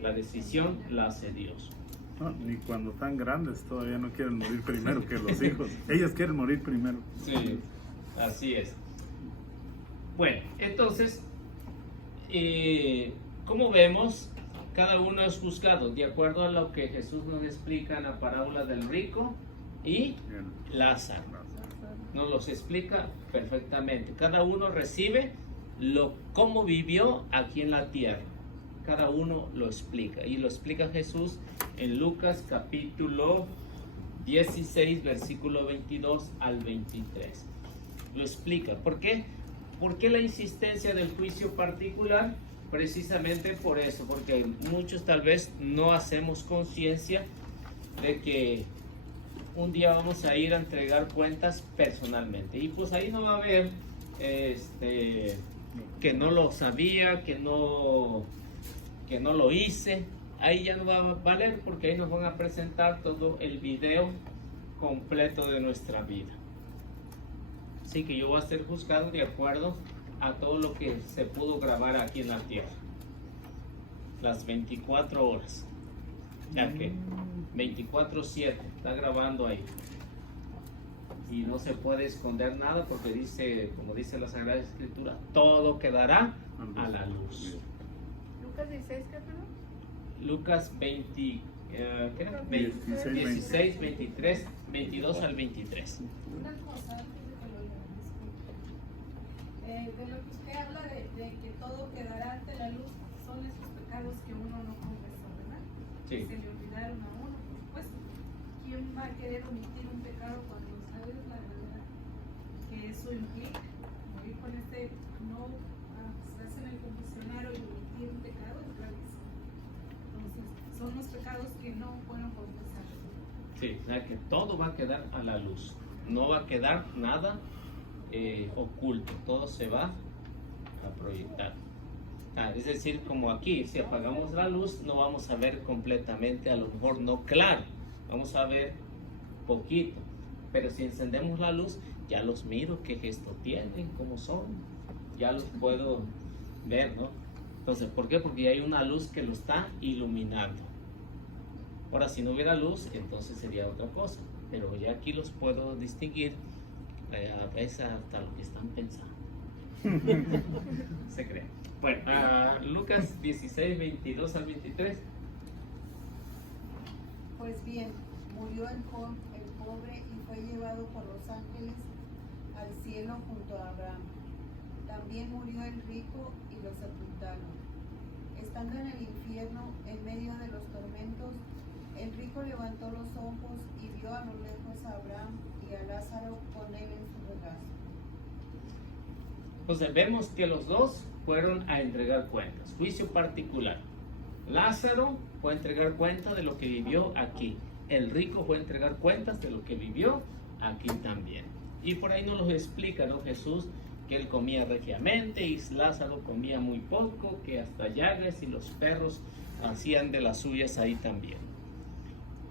la decisión la hace Dios. No, ni cuando están grandes todavía no quieren morir primero que los hijos. Ellas quieren morir primero. Sí, así es. Bueno, entonces, como vemos, cada uno es juzgado de acuerdo a lo que Jesús nos explica en la parábola del rico y Lázaro. Nos los explica perfectamente. Cada uno recibe cómo vivió aquí en la tierra. Cada uno lo explica. Y lo explica Jesús en Lucas capítulo 16, versículo 22 al 23. Lo explica. ¿Por qué? ¿Por qué la insistencia del juicio particular? Precisamente por eso, porque muchos tal vez no hacemos conciencia de que un día vamos a ir a entregar cuentas personalmente. Y pues ahí no va a haber que no lo sabía, que no lo hice. Ahí ya no va a valer, porque ahí nos van a presentar todo el video completo de nuestra vida. Así que yo voy a ser juzgado de acuerdo a todo lo que se pudo grabar aquí en la tierra. Las 24 horas. Ya que 24/7 está grabando ahí. Y no se puede esconder nada porque dice, como dice la Sagrada Escritura, todo quedará a la luz. Lucas 16, ¿qué perdón? Lucas 20, ¿qué era? 16, 23, 22 al 23. Una cosa antes de que lo lean, disculpe. De lo que usted habla de que todo quedará ante la luz, son esos pecados que uno no confesó, ¿verdad? Sí. Que se le olvidaron a uno, por supuesto. ¿Quién va a querer omitir un pecado cuando sabe la verdad que eso implica? Morir con no se hace en el confesionario y omitir un pecado es gravísimo. Entonces, son los pecados que no fueron confesados. Sí, o sea que todo va a quedar a la luz. No va a quedar nada oculto. Todo se va a proyectar. Es decir, como aquí, si apagamos la luz, no vamos a ver completamente, a lo mejor no claro. Vamos a ver poquito. Pero si encendemos la luz, ya los miro, qué gesto tienen, cómo son. Ya los puedo ver, ¿no? Entonces, ¿por qué? Porque hay una luz que lo está iluminando. Ahora, si no hubiera luz, entonces sería otra cosa. Pero ya aquí los puedo distinguir a veces hasta lo que están pensando. Se cree. Bueno, Lucas 16, 22 al 23. Pues bien, murió el pobre y fue llevado por los ángeles al cielo junto a Abraham. También murió el rico y lo sepultaron. Estando en el infierno, en medio de los tormentos, el rico levantó los ojos y vio a lo lejos a Abraham y a Lázaro con él en su regazo. Entonces vemos que los dos fueron a entregar cuentas, juicio particular. Lázaro fue a entregar cuentas de lo que vivió aquí. El rico fue a entregar cuentas de lo que vivió aquí también. Y por ahí nos lo explica, ¿no? Jesús, que él comía regiamente y Lázaro comía muy poco, que hasta llagas y los perros hacían de las suyas ahí también.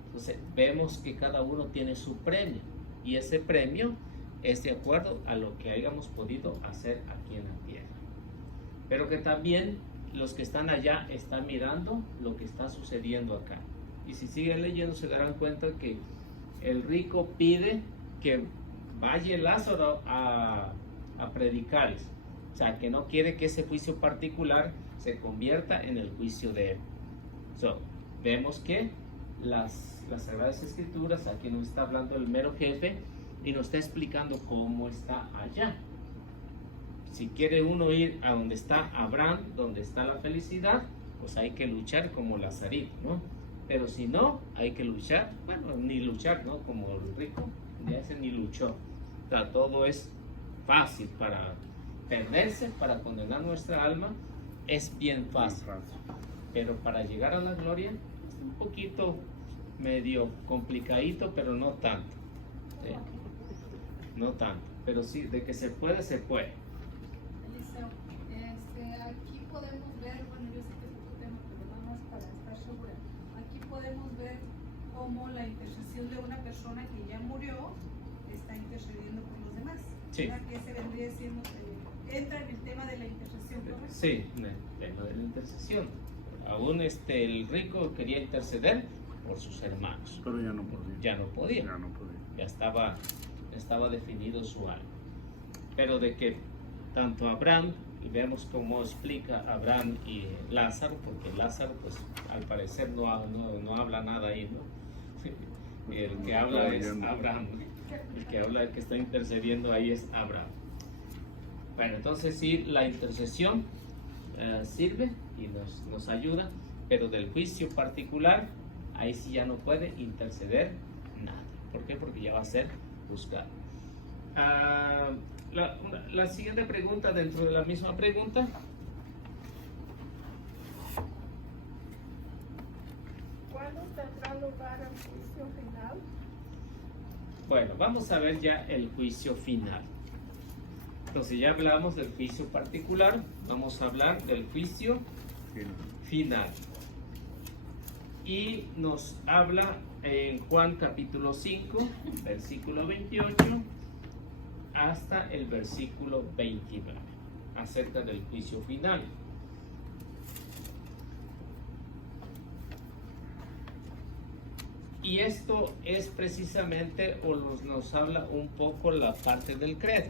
Entonces vemos que cada uno tiene su premio y ese premio es de acuerdo a lo que hayamos podido hacer aquí en la tierra. Pero que también los que están allá están mirando lo que está sucediendo acá. Y si siguen leyendo se darán cuenta que el rico pide que vaya Lázaro a predicarles. O sea, que no quiere que ese juicio particular se convierta en el juicio de él. Vemos que las Sagradas Escrituras, aquí nos está hablando el mero jefe y nos está explicando cómo está allá. Si quiere uno ir a donde está Abraham, donde está la felicidad, pues hay que luchar como Lazarito, ¿no? Pero si no, hay que luchar, bueno, ni luchar, ¿no? Como el rico, ni ese ni luchó. O sea, todo es fácil para perderse, para condenar nuestra alma, es bien fácil. Pero para llegar a la gloria, es un poquito medio complicadito, pero no tanto. ¿Sí? No tanto, pero sí, de que se puede, se puede. Eliseo, aquí podemos ver, bueno, yo sé que es otro tema, pero nada más para estar segura. Aquí podemos ver cómo la intercesión de una persona que ya murió está intercediendo por los demás. Sí. ¿Verdad? Que ese vendría siendo, entra en el tema de la intercesión, ¿correcto? Sí, en el tema de la intercesión. Aún el rico quería interceder por sus hermanos. Pero ya no podía. Ya no podía. Ya no podía. Ya estaba definido su alma. Pero de que tanto Abraham, y vemos cómo explica Abraham y Lázaro, porque Lázaro pues al parecer no habla nada ahí, ¿no? El que habla es Abraham, el que habla, el que está intercediendo ahí es Abraham. Bueno, entonces sí, la intercesión sirve y nos ayuda, pero del juicio particular, ahí sí ya no puede interceder nada. ¿Por qué? Porque ya va a ser juzgado. La siguiente pregunta dentro de la misma pregunta. ¿Cuándo tendrá lugar el juicio final? Bueno, vamos a ver ya el juicio final. Entonces ya hablamos del juicio particular, vamos a hablar del juicio final. Y nos habla en Juan capítulo 5, versículo 28 hasta el versículo 29, acerca del juicio final. Y esto es precisamente, o nos habla un poco la parte del credo.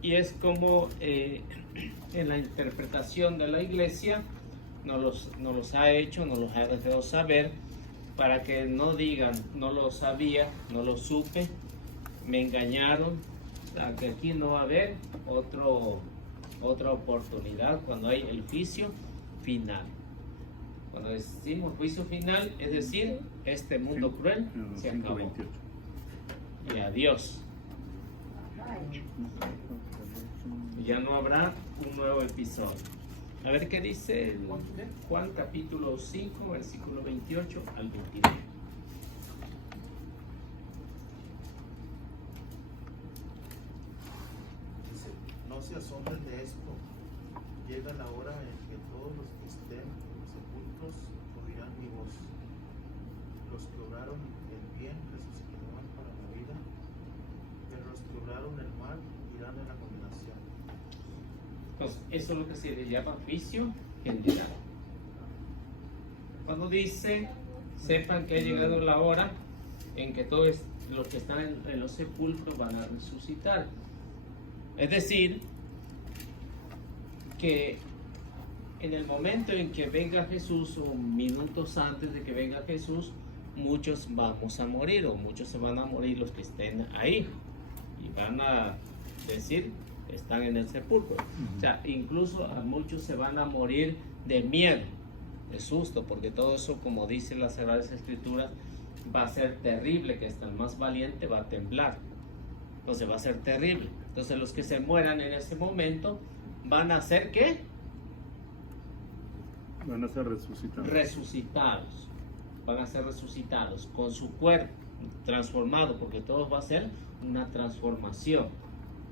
Y es como en la interpretación de la iglesia nos los ha hecho, nos los ha dejado saber, para que no digan, no lo sabía, no lo supe, me engañaron, que aquí no va a haber otra oportunidad cuando hay el juicio final. Cuando decimos juicio final, es decir, este mundo cruel se acabó. 5:28. Y adiós. Ya no habrá un nuevo episodio. A ver qué dice Juan capítulo 5, versículo 28 al 29. Dice, no se asombren de esto. Llega la hora en que todos los que estén en los sepulcros oirán mi voz. Los que obraron el bien resucitarán para la vida, pero los que obraron el mal irán en la condenación. Entonces, eso es lo que se le llama juicio general. Cuando dice, sepan que ha llegado la hora en que todos los que están en los sepulcros van a resucitar. Es decir, que en el momento en que venga Jesús o minutos antes de que venga Jesús, muchos vamos a morir o muchos se van a morir los que estén ahí y van a decir están en el sepulcro. O sea, incluso a muchos se van a morir de miedo, de susto, porque todo eso, como dicen las Sagradas Escrituras, va a ser terrible, que hasta el más valiente va a temblar. Entonces va a ser terrible. Entonces los que se mueran en ese momento van a ser ¿qué? Van a ser resucitados. Resucitados. Van a ser resucitados con su cuerpo transformado, porque todo va a ser una transformación,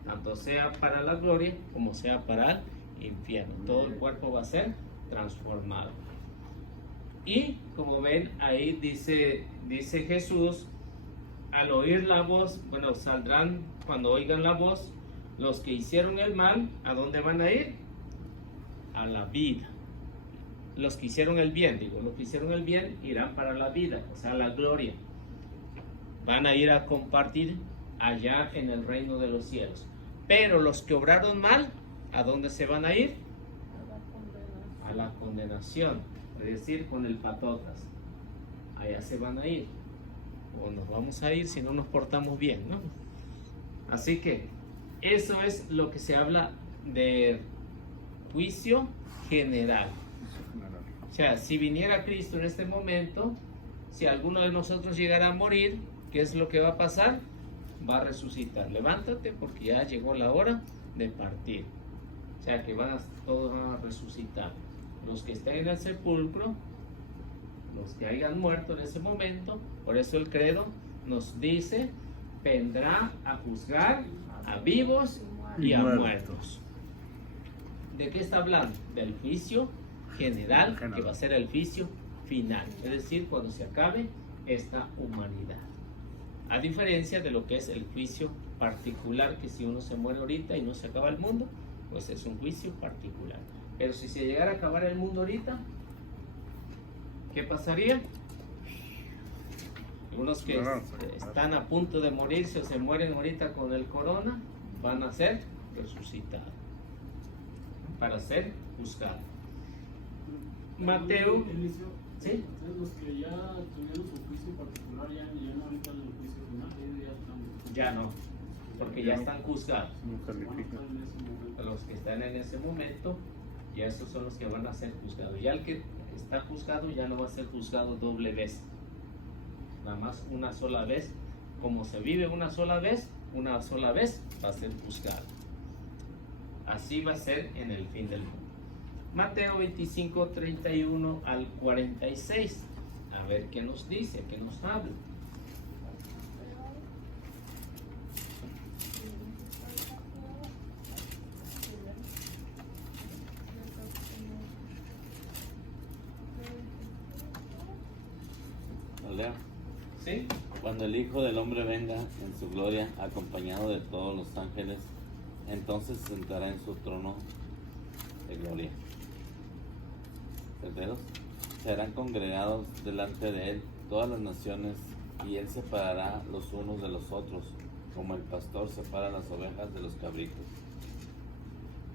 tanto sea para la gloria como sea para el infierno. Todo el cuerpo va a ser transformado. Y como ven ahí dice Jesús, al oír la voz, bueno, saldrán cuando oigan la voz los que hicieron el mal. ¿A dónde van a ir? A la vida. Los que hicieron el bien, los que hicieron el bien irán para la vida, o sea, la gloria. Van a ir a compartir allá en el reino de los cielos. Pero los que obraron mal, ¿a dónde se van a ir? A la condenación, es decir, con el patotas. Allá se van a ir. O nos vamos a ir si no nos portamos bien, ¿no? Así que eso es lo que se habla de juicio general. O sea, si viniera Cristo en este momento, si alguno de nosotros llegara a morir, ¿qué es lo que va a pasar? Va a resucitar. Levántate porque ya llegó la hora de partir. O sea que todos van a resucitar. Los que estén en el sepulcro, los que hayan muerto en ese momento. Por eso el credo nos dice, vendrá a juzgar a vivos y a muertos. ¿De qué está hablando? Del juicio general, que va a ser el juicio final, es decir, cuando se acabe esta humanidad. A diferencia de lo que es el juicio particular, que si uno se muere ahorita y no se acaba el mundo, pues es un juicio particular. Pero si se llegara a acabar el mundo ahorita, ¿qué pasaría? Algunos que están a punto de morirse o se mueren ahorita con el corona, van a ser resucitados para ser juzgados. Mateo, ¿sí? Entonces los que ya tuvieron su juicio particular ya no ahorita en el juicio final, ya están. Ya no, porque ya están juzgados. No califica. Los que están en ese momento, ya esos son los que van a ser juzgados. Ya el que está juzgado ya no va a ser juzgado doble vez. Nada más una sola vez. Como se vive una sola vez va a ser juzgado. Así va a ser en el fin del mundo. Mateo 25, 31 al 46. A ver qué nos dice, qué nos habla. ¿Lo leo? ¿Sí? Cuando el Hijo del Hombre venga en su gloria, acompañado de todos los ángeles, entonces se sentará en su trono de gloria. Terceros, serán congregados delante de él todas las naciones, y él separará los unos de los otros, como el pastor separa las ovejas de los cabritos.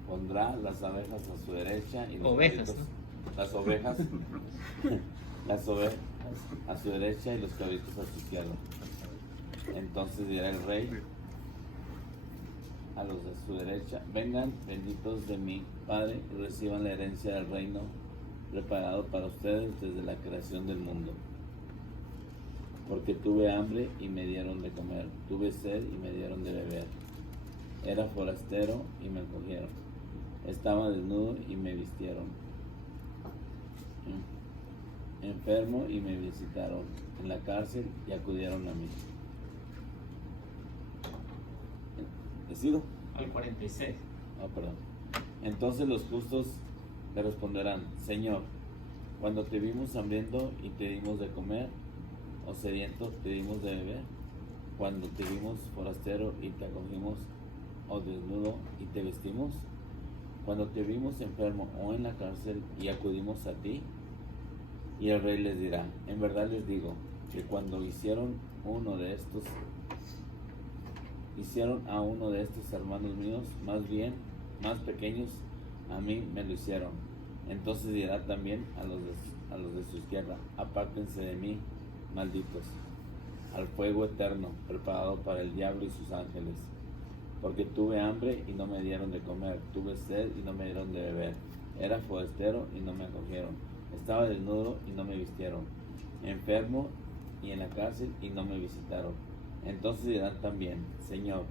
Pondrá las abejas a su derecha y los Ovejas, cabritos, las ovejas a su derecha y los cabritos a su izquierda. Entonces dirá el rey a los de su derecha: vengan, benditos de mi Padre, y reciban la herencia del reino preparado para ustedes desde la creación del mundo. Porque tuve hambre y me dieron de comer, tuve sed y me dieron de beber, era forastero y me acogieron, estaba desnudo y me vistieron, enfermo y me visitaron, en la cárcel y acudieron a mí. ¿Decido? Al 46. Perdón. Entonces los justos le responderán: Señor, cuando te vimos hambriento y te dimos de comer, o sediento te dimos de beber, cuando te vimos forastero y te acogimos, o desnudo y te vestimos, cuando te vimos enfermo o en la cárcel y acudimos a ti. Y el rey les dirá: en verdad les digo que cuando hicieron uno de estos hicieron a uno de estos hermanos míos, más pequeños, a mí me lo hicieron. Entonces dirá también a los de su izquierda, apártense de mí, malditos, al fuego eterno, preparado para el diablo y sus ángeles. Porque tuve hambre y no me dieron de comer, tuve sed y no me dieron de beber, era forastero y no me acogieron, estaba desnudo y no me vistieron, enfermo y en la cárcel y no me visitaron. Entonces dirán también, Señor,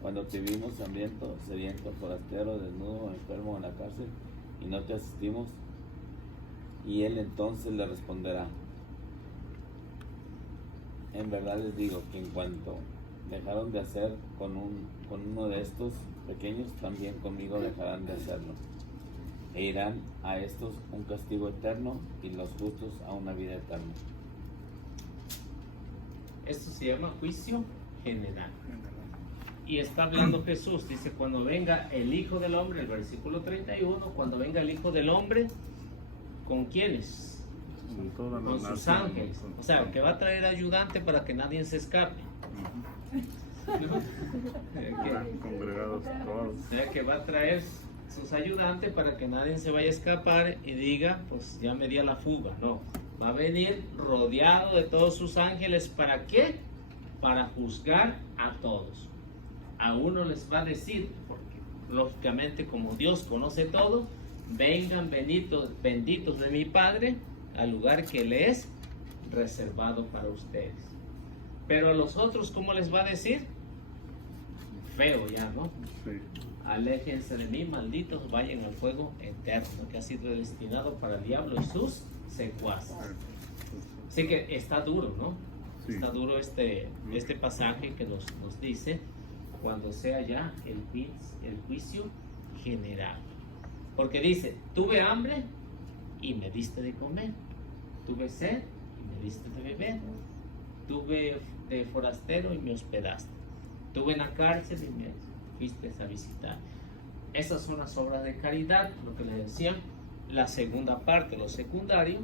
cuando te vimos hambriento, sediento, forastero, desnudo, enfermo en la cárcel y no te asistimos. Y él entonces le responderá, en verdad les digo que en cuanto dejaron de hacer con uno de estos pequeños, también conmigo dejarán de hacerlo. E irán a estos un castigo eterno y los justos a una vida eterna. Esto se llama juicio general. Y está hablando Jesús, dice, cuando venga el Hijo del Hombre, el versículo 31, cuando venga el Hijo del Hombre, ¿con quiénes? Con sus ángeles. O sea, que va a traer ayudante para que nadie se escape. Congregados todos. O sea, que va a traer sus ayudantes para que nadie se vaya a escapar y diga, pues ya me di a la fuga. No, va a venir rodeado de todos sus ángeles. ¿Para qué? Para juzgar a todos. A uno les va a decir, porque lógicamente como Dios conoce todo, vengan benditos de mi Padre al lugar que le es reservado para ustedes. Pero a los otros, ¿cómo les va a decir? Feo ya, ¿no? Sí. Aléjense de mí, malditos, vayan al fuego eterno que ha sido destinado para el diablo y sus secuaces. Así que está duro, ¿no? Sí. Está duro este pasaje que nos dice cuando sea ya el juicio general. Porque dice, tuve hambre y me diste de comer, tuve sed y me diste de beber, tuve de forastero y me hospedaste, tuve en la cárcel y me fuiste a visitar. Esas son las obras de caridad, lo que le decía, la segunda parte, lo secundario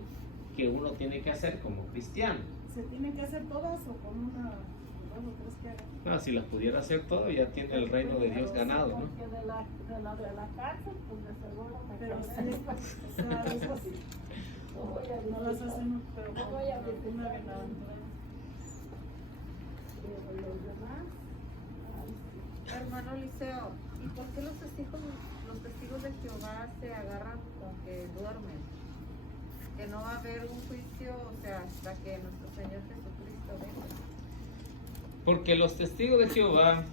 que uno tiene que hacer como cristiano. ¿Se tienen que hacer todas o con una? Bueno, ¿crees que? No, si las pudiera hacer todo, ya tiene el reino de Dios ganado, ¿no? Porque de la cárcel, pues de seguro me Pero cabré. sí, o sea, eso sí. No voy a No las hacen, pero No voy a con decir una nada. bienaventuranza. Pero los demás, ay, sí. Hermano Liceo, ¿y por qué los testigos de Jehová se agarran con que duermen? Que no va a haber un juicio, o sea, hasta que nuestro Señor Jesucristo venga. Porque los testigos de Jehová,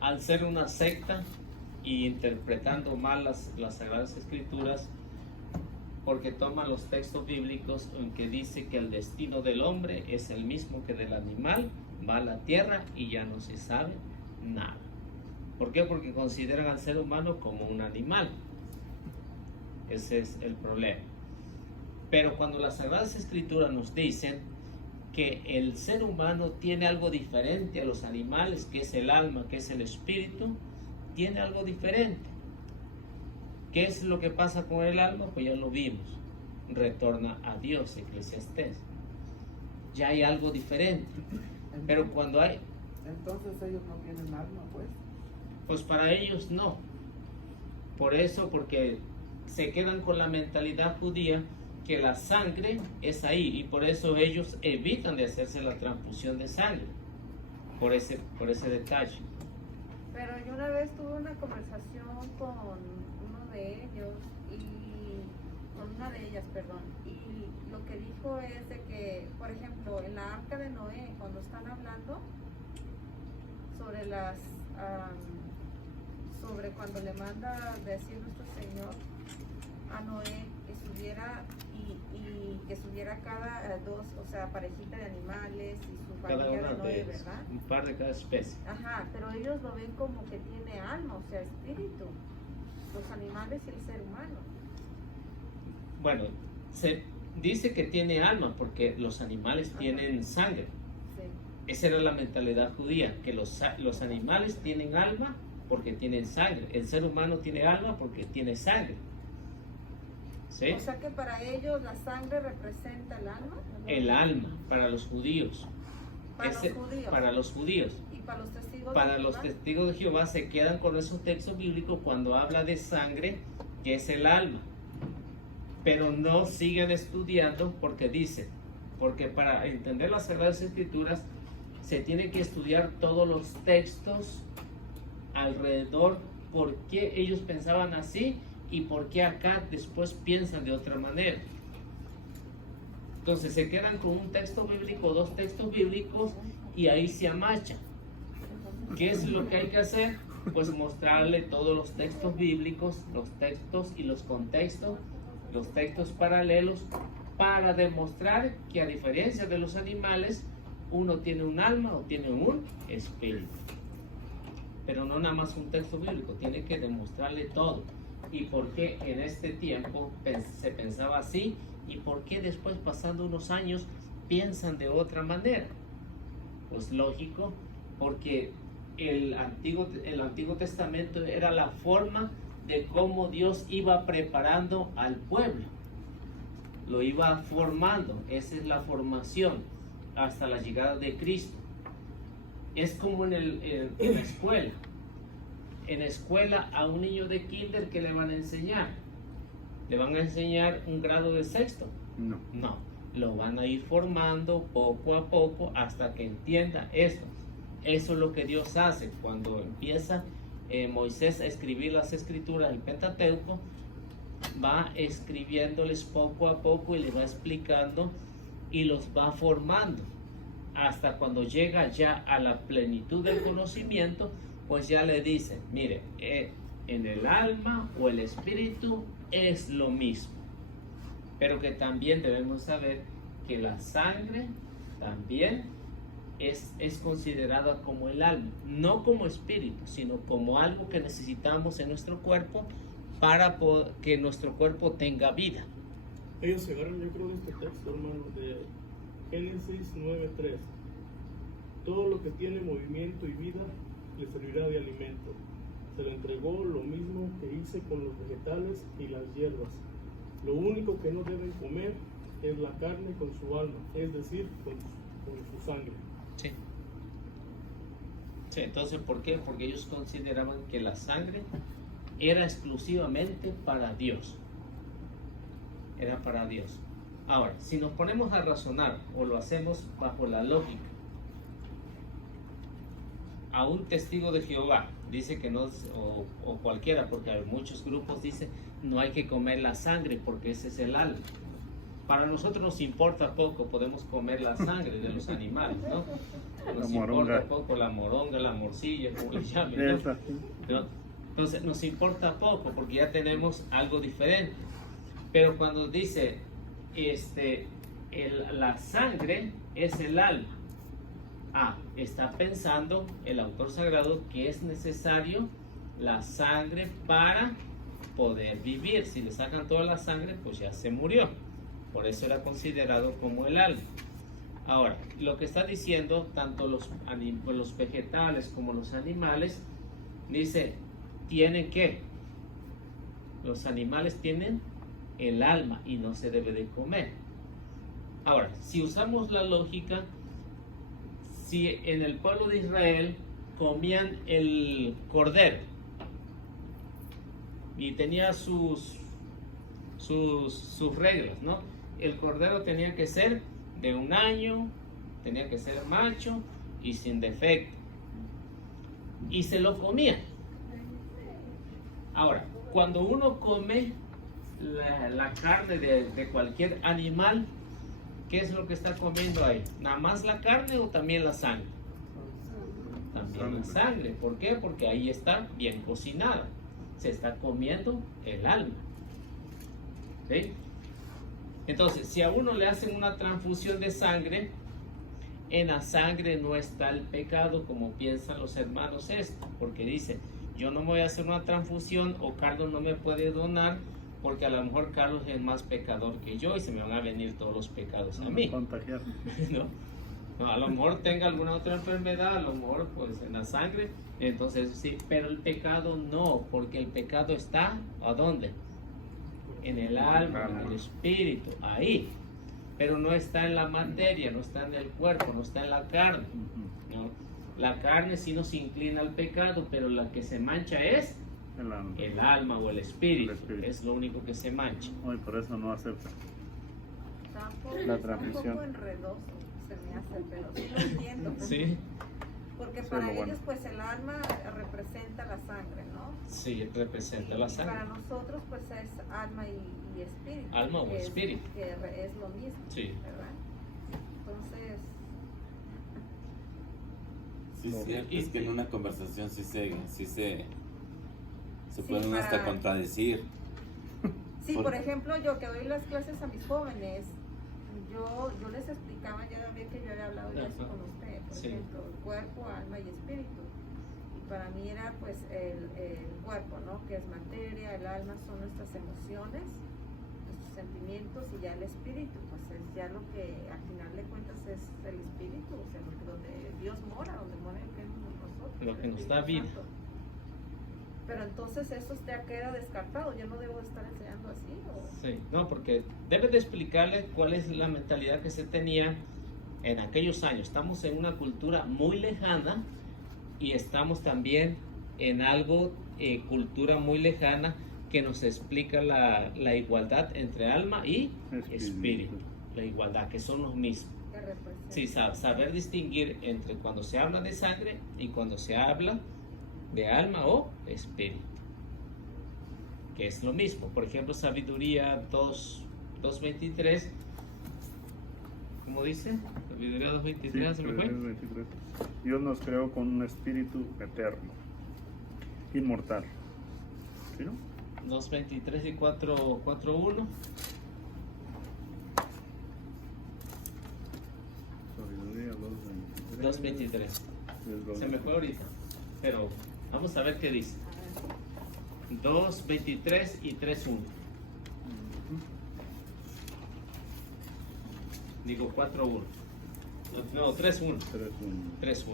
al ser una secta y interpretando mal las Sagradas Escrituras, porque toman los textos bíblicos en que dice que el destino del hombre es el mismo que del animal, va a la tierra y ya no se sabe nada. ¿Por qué? Porque consideran al ser humano como un animal. Ese es el problema. Pero cuando las Sagradas Escrituras nos dicen que el ser humano tiene algo diferente a los animales, que es el alma, que es el espíritu, tiene algo diferente. ¿Qué es lo que pasa con el alma? Pues ya lo vimos. Retorna a Dios, Eclesiastés. Ya hay algo diferente. Pero cuando hay... Entonces ellos no tienen alma, pues para ellos no. Por eso, porque se quedan con la mentalidad judía que la sangre es ahí, y por eso ellos evitan de hacerse la transfusión de sangre, por ese detalle. Pero yo una vez tuve una conversación con uno de ellos con una de ellas, perdón, y lo que dijo es de que, por ejemplo, en la arca de Noé, cuando están hablando sobre sobre cuando le manda decir nuestro Señor a Noé que subiera y que subiera cada dos, o sea, parejita de animales y su Cada familia una de Noé, de ellas, ¿verdad? un par de cada especie. Ajá, pero ellos lo ven como que tiene alma, o sea, espíritu, los animales y el ser humano. Bueno, se dice que tiene alma porque los animales tienen sangre. Sí. Esa era la mentalidad judía, que los animales tienen alma porque tienen sangre. El ser humano tiene alma porque tiene sangre. ¿Sí? O sea que para ellos la sangre representa el alma. El alma, para los judíos. Para los judíos. Para los judíos. Y para los testigos testigos para de los Jehová. testigos de Jehová se quedan con esos textos bíblicos cuando habla de sangre, que es el alma. Pero no siguen estudiando porque dice, porque para entender las Sagradas Escrituras se tiene que estudiar todos los textos alrededor, por qué ellos pensaban así y por qué acá después piensan de otra manera. Entonces se quedan con un texto bíblico, dos textos bíblicos y ahí se amachan. ¿Qué es lo que hay que hacer? Pues mostrarle todos los textos bíblicos, los textos y los contextos, los textos paralelos, para demostrar que a diferencia de los animales, uno tiene un alma o tiene un espíritu. Pero no nada más un texto bíblico, tiene que demostrarle todo. Y por qué en este tiempo se pensaba así y por qué después, pasando unos años, piensan de otra manera. Pues lógico, porque el Antiguo Testamento era la forma de cómo Dios iba preparando al pueblo, lo iba formando. Esa es la formación hasta la llegada de Cristo. Es como en la escuela. En la escuela a un niño de kinder, ¿qué le van a enseñar? ¿Le van a enseñar un grado de sexto? No. No, lo van a ir formando poco a poco hasta que entienda eso. Eso es lo que Dios hace cuando empieza Moisés a escribir las escrituras del Pentateuco. Va escribiéndoles poco a poco y les va explicando y los va formando hasta cuando llega ya a la plenitud del conocimiento, pues ya le dice, mire, en el alma o el espíritu es lo mismo, pero que también debemos saber que la sangre también es considerada como el alma, no como espíritu, sino como algo que necesitamos en nuestro cuerpo para que nuestro cuerpo tenga vida. Ellos se agarran, yo creo, de este texto, hermano, de Génesis 9:3. Todo lo que tiene movimiento y vida le servirá de alimento. Se le entregó lo mismo que hice con los vegetales y las hierbas. Lo único que no deben comer es la carne con su alma, es decir, con su sangre. Sí. Sí, entonces, ¿por qué? Porque ellos consideraban que la sangre era exclusivamente para Dios. Era para Dios. Ahora, si nos ponemos a razonar o lo hacemos bajo la lógica, a un testigo de Jehová dice que no, o cualquiera, porque muchos grupos dicen no hay que comer la sangre porque ese es el alma. Para nosotros nos importa poco, podemos comer la sangre de los animales, ¿no? Nos importa poco la moronga, la morcilla, como le llamen, ¿no? Entonces nos importa poco porque ya tenemos algo diferente. Pero cuando dice la sangre es el alma, está pensando el autor sagrado que es necesario la sangre para poder vivir. Si le sacan toda la sangre, pues ya se murió. Por eso era considerado como el alma. Ahora, lo que está diciendo tanto los vegetales como los animales, dice, ¿tienen qué? Los animales tienen el alma y no se debe de comer. Ahora, si usamos la lógica, si en el pueblo de Israel comían el cordero y tenía sus reglas, ¿no? El cordero tenía que ser de 1 año, tenía que ser macho y sin defecto, y se lo comían. Ahora, cuando uno come la carne de cualquier animal, ¿qué es lo que está comiendo ahí? ¿Nada más la carne o también la sangre? También la sangre. ¿Por qué? Porque ahí está bien cocinada. Se está comiendo el alma. ¿Sí? Entonces, si a uno le hacen una transfusión de sangre, en la sangre no está el pecado como piensan los hermanos esto, porque dice, yo no me voy a hacer una transfusión o Carlos no me puede donar porque a lo mejor Carlos es más pecador que yo y se me van a venir todos los pecados a mí. ¿No? A lo mejor tenga alguna otra enfermedad, a lo mejor pues en la sangre, entonces sí, pero el pecado no, porque el pecado está ¿a dónde? En el alma, en el espíritu, ahí, pero no está en la materia, no está en el cuerpo, no está en la carne, ¿no? La carne sí nos inclina al pecado, pero la que se mancha es el alma o el espíritu. Es lo único que se mancha. Hoy por eso no acepta Tampoco, la es un transmisión. poco enredoso, se me hace, pero sí lo entiendo. Sí, Porque Eso es para lo ellos bueno. pues el alma representa la sangre, ¿no? sí, representa la Y para sangre. nosotros pues es alma y espíritu. Alma o que es- espíritu. Que es lo mismo, Sí. ¿verdad? Entonces, Sí, No. cierto, es que en una conversación se Sí, pueden hasta para- contradecir. sí, Por- por ejemplo, yo que doy las clases a mis jóvenes, yo les explicaba, ya ve que yo había hablado de eso Ajá. con usted, por Sí. ejemplo, cuerpo, alma y espíritu. Y para mí era pues el cuerpo, ¿no? Que es materia, el alma son nuestras emociones, nuestros sentimientos, y ya el espíritu, pues es ya lo que al final de cuentas es el espíritu, o sea, donde Dios mora, donde mora el que nosotros. Lo que el nos da Espíritu vida. Santo. Pero entonces eso ya queda descartado, yo no debo de estar enseñando así, ¿o? Sí, no, porque debe de explicarle cuál es la mentalidad que se tenía en aquellos años. Estamos en una cultura muy lejana y estamos también en algo, cultura muy lejana, que nos explica la igualdad entre alma y espíritu. La igualdad, que son los mismos. Que representa. Sí, saber distinguir entre cuando se habla de sangre y cuando se habla de alma o espíritu, que es lo mismo. Por ejemplo, Sabiduría 2.23, ¿cómo dice? Sabiduría 2.23, ¿se me fue? 23. Dios nos creó con un espíritu eterno, inmortal. ¿Sí, no? 2.23 y 4.1. Sabiduría 2.23. 2.23. Se me fue ahorita, pero vamos a ver qué dice. 2.23 y 3.1. Digo 4.1. No, 3.1. 3.1.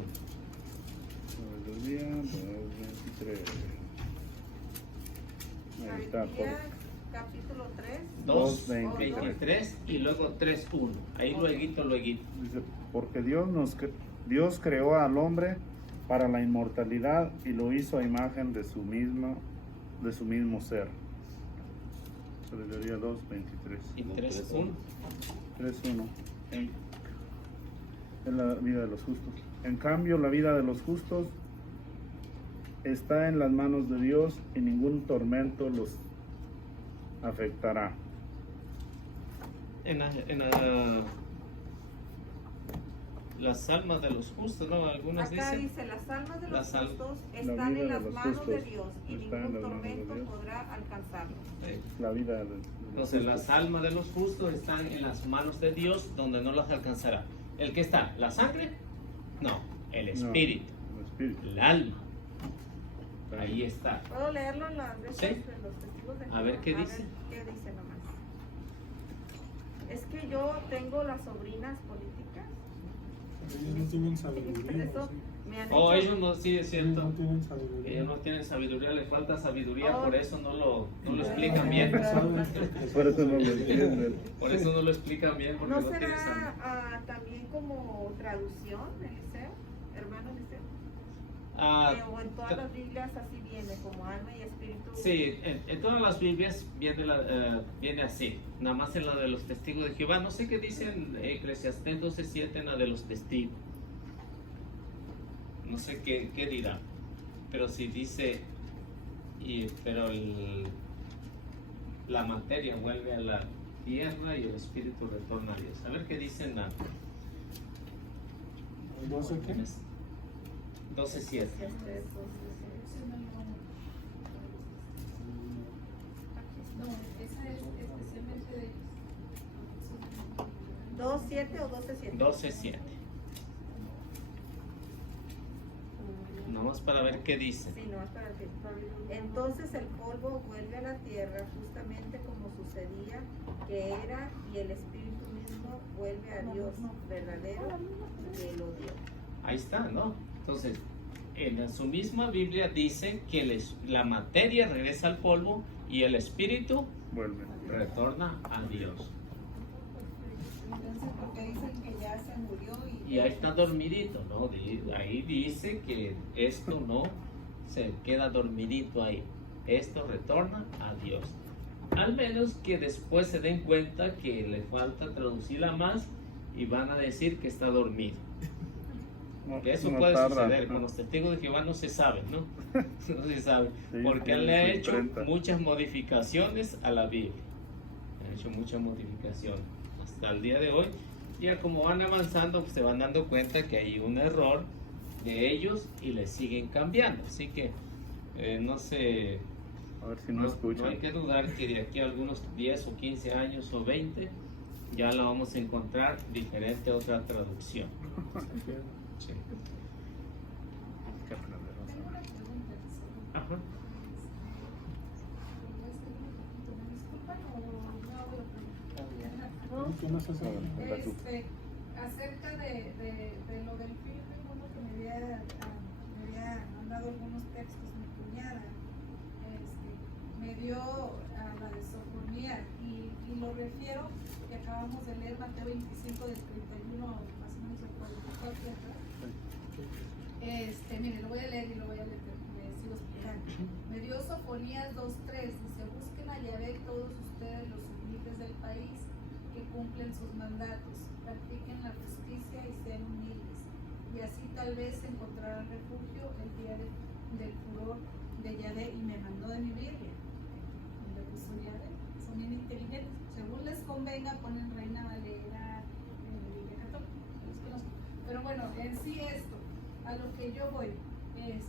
Sabiduría 2.23. Ahí está. Sabiduría, capítulo 3. 2.23 y luego 3.1. Ahí luego. Dice, porque Dios creó al hombre para la inmortalidad y lo hizo a imagen de su mismo ser. Sabiduría 2.23. Y 3.1. 3.1. Es la vida de los justos. En cambio, la vida de los justos está en las manos de Dios y ningún tormento los afectará. Las almas de los justos, ¿no? Algunas Acá dicen. dice, las almas de los Las al- justos La están vida en de las los manos de justos Dios y está en ningún las manos de tormento Dios. podrá alcanzarlos. La vida de los Entonces, las justos. almas de los justos están en las manos de Dios, donde no las alcanzará. ¿El que está? ¿La sangre? No, el No, espíritu, el espíritu. el alma. Ahí está. ¿Puedo leerlo en las de Sí. de los testigos de A ver Jehová? qué dice. ¿Qué dice nomás? Es que yo tengo las sobrinas políticas. Ellos no tienen Por sabiduría. eso ¿sí? me han Oh, hecho- ellos no, sí, es Ellos no cierto. tienen sabiduría. Ellos no tienen sabiduría, les falta sabiduría, Oh. por eso no lo explican bien. Por eso no lo entienden. Por eso no lo explican bien, porque ¿No no tienen será sabiduría. también como traducción, Eliseo? Hermano Eliseo. Ah, O en todas las Biblias así viene, como alma y espíritu. sí, en todas las Biblias viene así, nada más en la de los testigos de Jehová. No sé qué dice en Eclesiastés 12:7 en la de los testigos. No sé qué dirá, pero si dice, la materia vuelve a la tierra y el espíritu retorna a Dios. A ver qué dice en la ¿No sé qué? 12:7. No, esa es especialmente de 2.7 o 12.7. 12:7. Nomás para ver qué dice. Sí, no, para que- entonces el polvo vuelve a la tierra justamente como sucedía que era, y el espíritu mismo vuelve a Dios verdadero que lo dio. Ahí está, ¿no? Entonces, en su misma Biblia dice que la materia regresa al polvo y el espíritu Vuelve. retorna a Dios. Entonces, porque dicen que ya se murió Y ahí está dormidito, ¿no? Ahí dice que esto no se queda dormidito ahí. Esto retorna a Dios. Al menos que después se den cuenta que le falta traducirla más y van a decir que está dormido. Que eso No puede tarda. suceder. Con los testigos de Jehová no se sabe, ¿no? No se sabe. Sí, Porque él tiene le ha su hecho imprenta. muchas modificaciones a la Biblia. Ha hecho muchas modificaciones hasta el día de hoy. Ya como van avanzando, pues se van dando cuenta que hay un error de ellos y le siguen cambiando. Así que no sé. A ver si no escuchan. No hay que dudar que de aquí a algunos 10 o 15 años o 20 ya la vamos a encontrar diferente a otra traducción. Sí. Hay que aprender a Tengo una saber. pregunta. Ajá. ¿Me disculpan o no hago la pregunta? A ver, tú. Acerca de lo del fin del mundo que me había mandado algunos textos mi cuñada, me dio a la de Sofonía y lo refiero que acabamos de leer Mateo 25 del 31 más o menos al 44, ¿verdad? Mire, lo voy a leer y lo voy a leer, me sigo explicando. Me dio Sofonías 2:3, dice: busquen a Yahvé todos ustedes los humildes del país, que cumplen sus mandatos, practiquen la justicia y sean humildes, y así tal vez encontrarán refugio el día del furor de Yahvé. Y me mandó de mi Biblia, y le puso Yahvé. Son bien inteligentes, según les convenga ponen Reina Valera, Biblia Católica, los conozco. Pero bueno, en sí esto, a lo que yo voy, ellos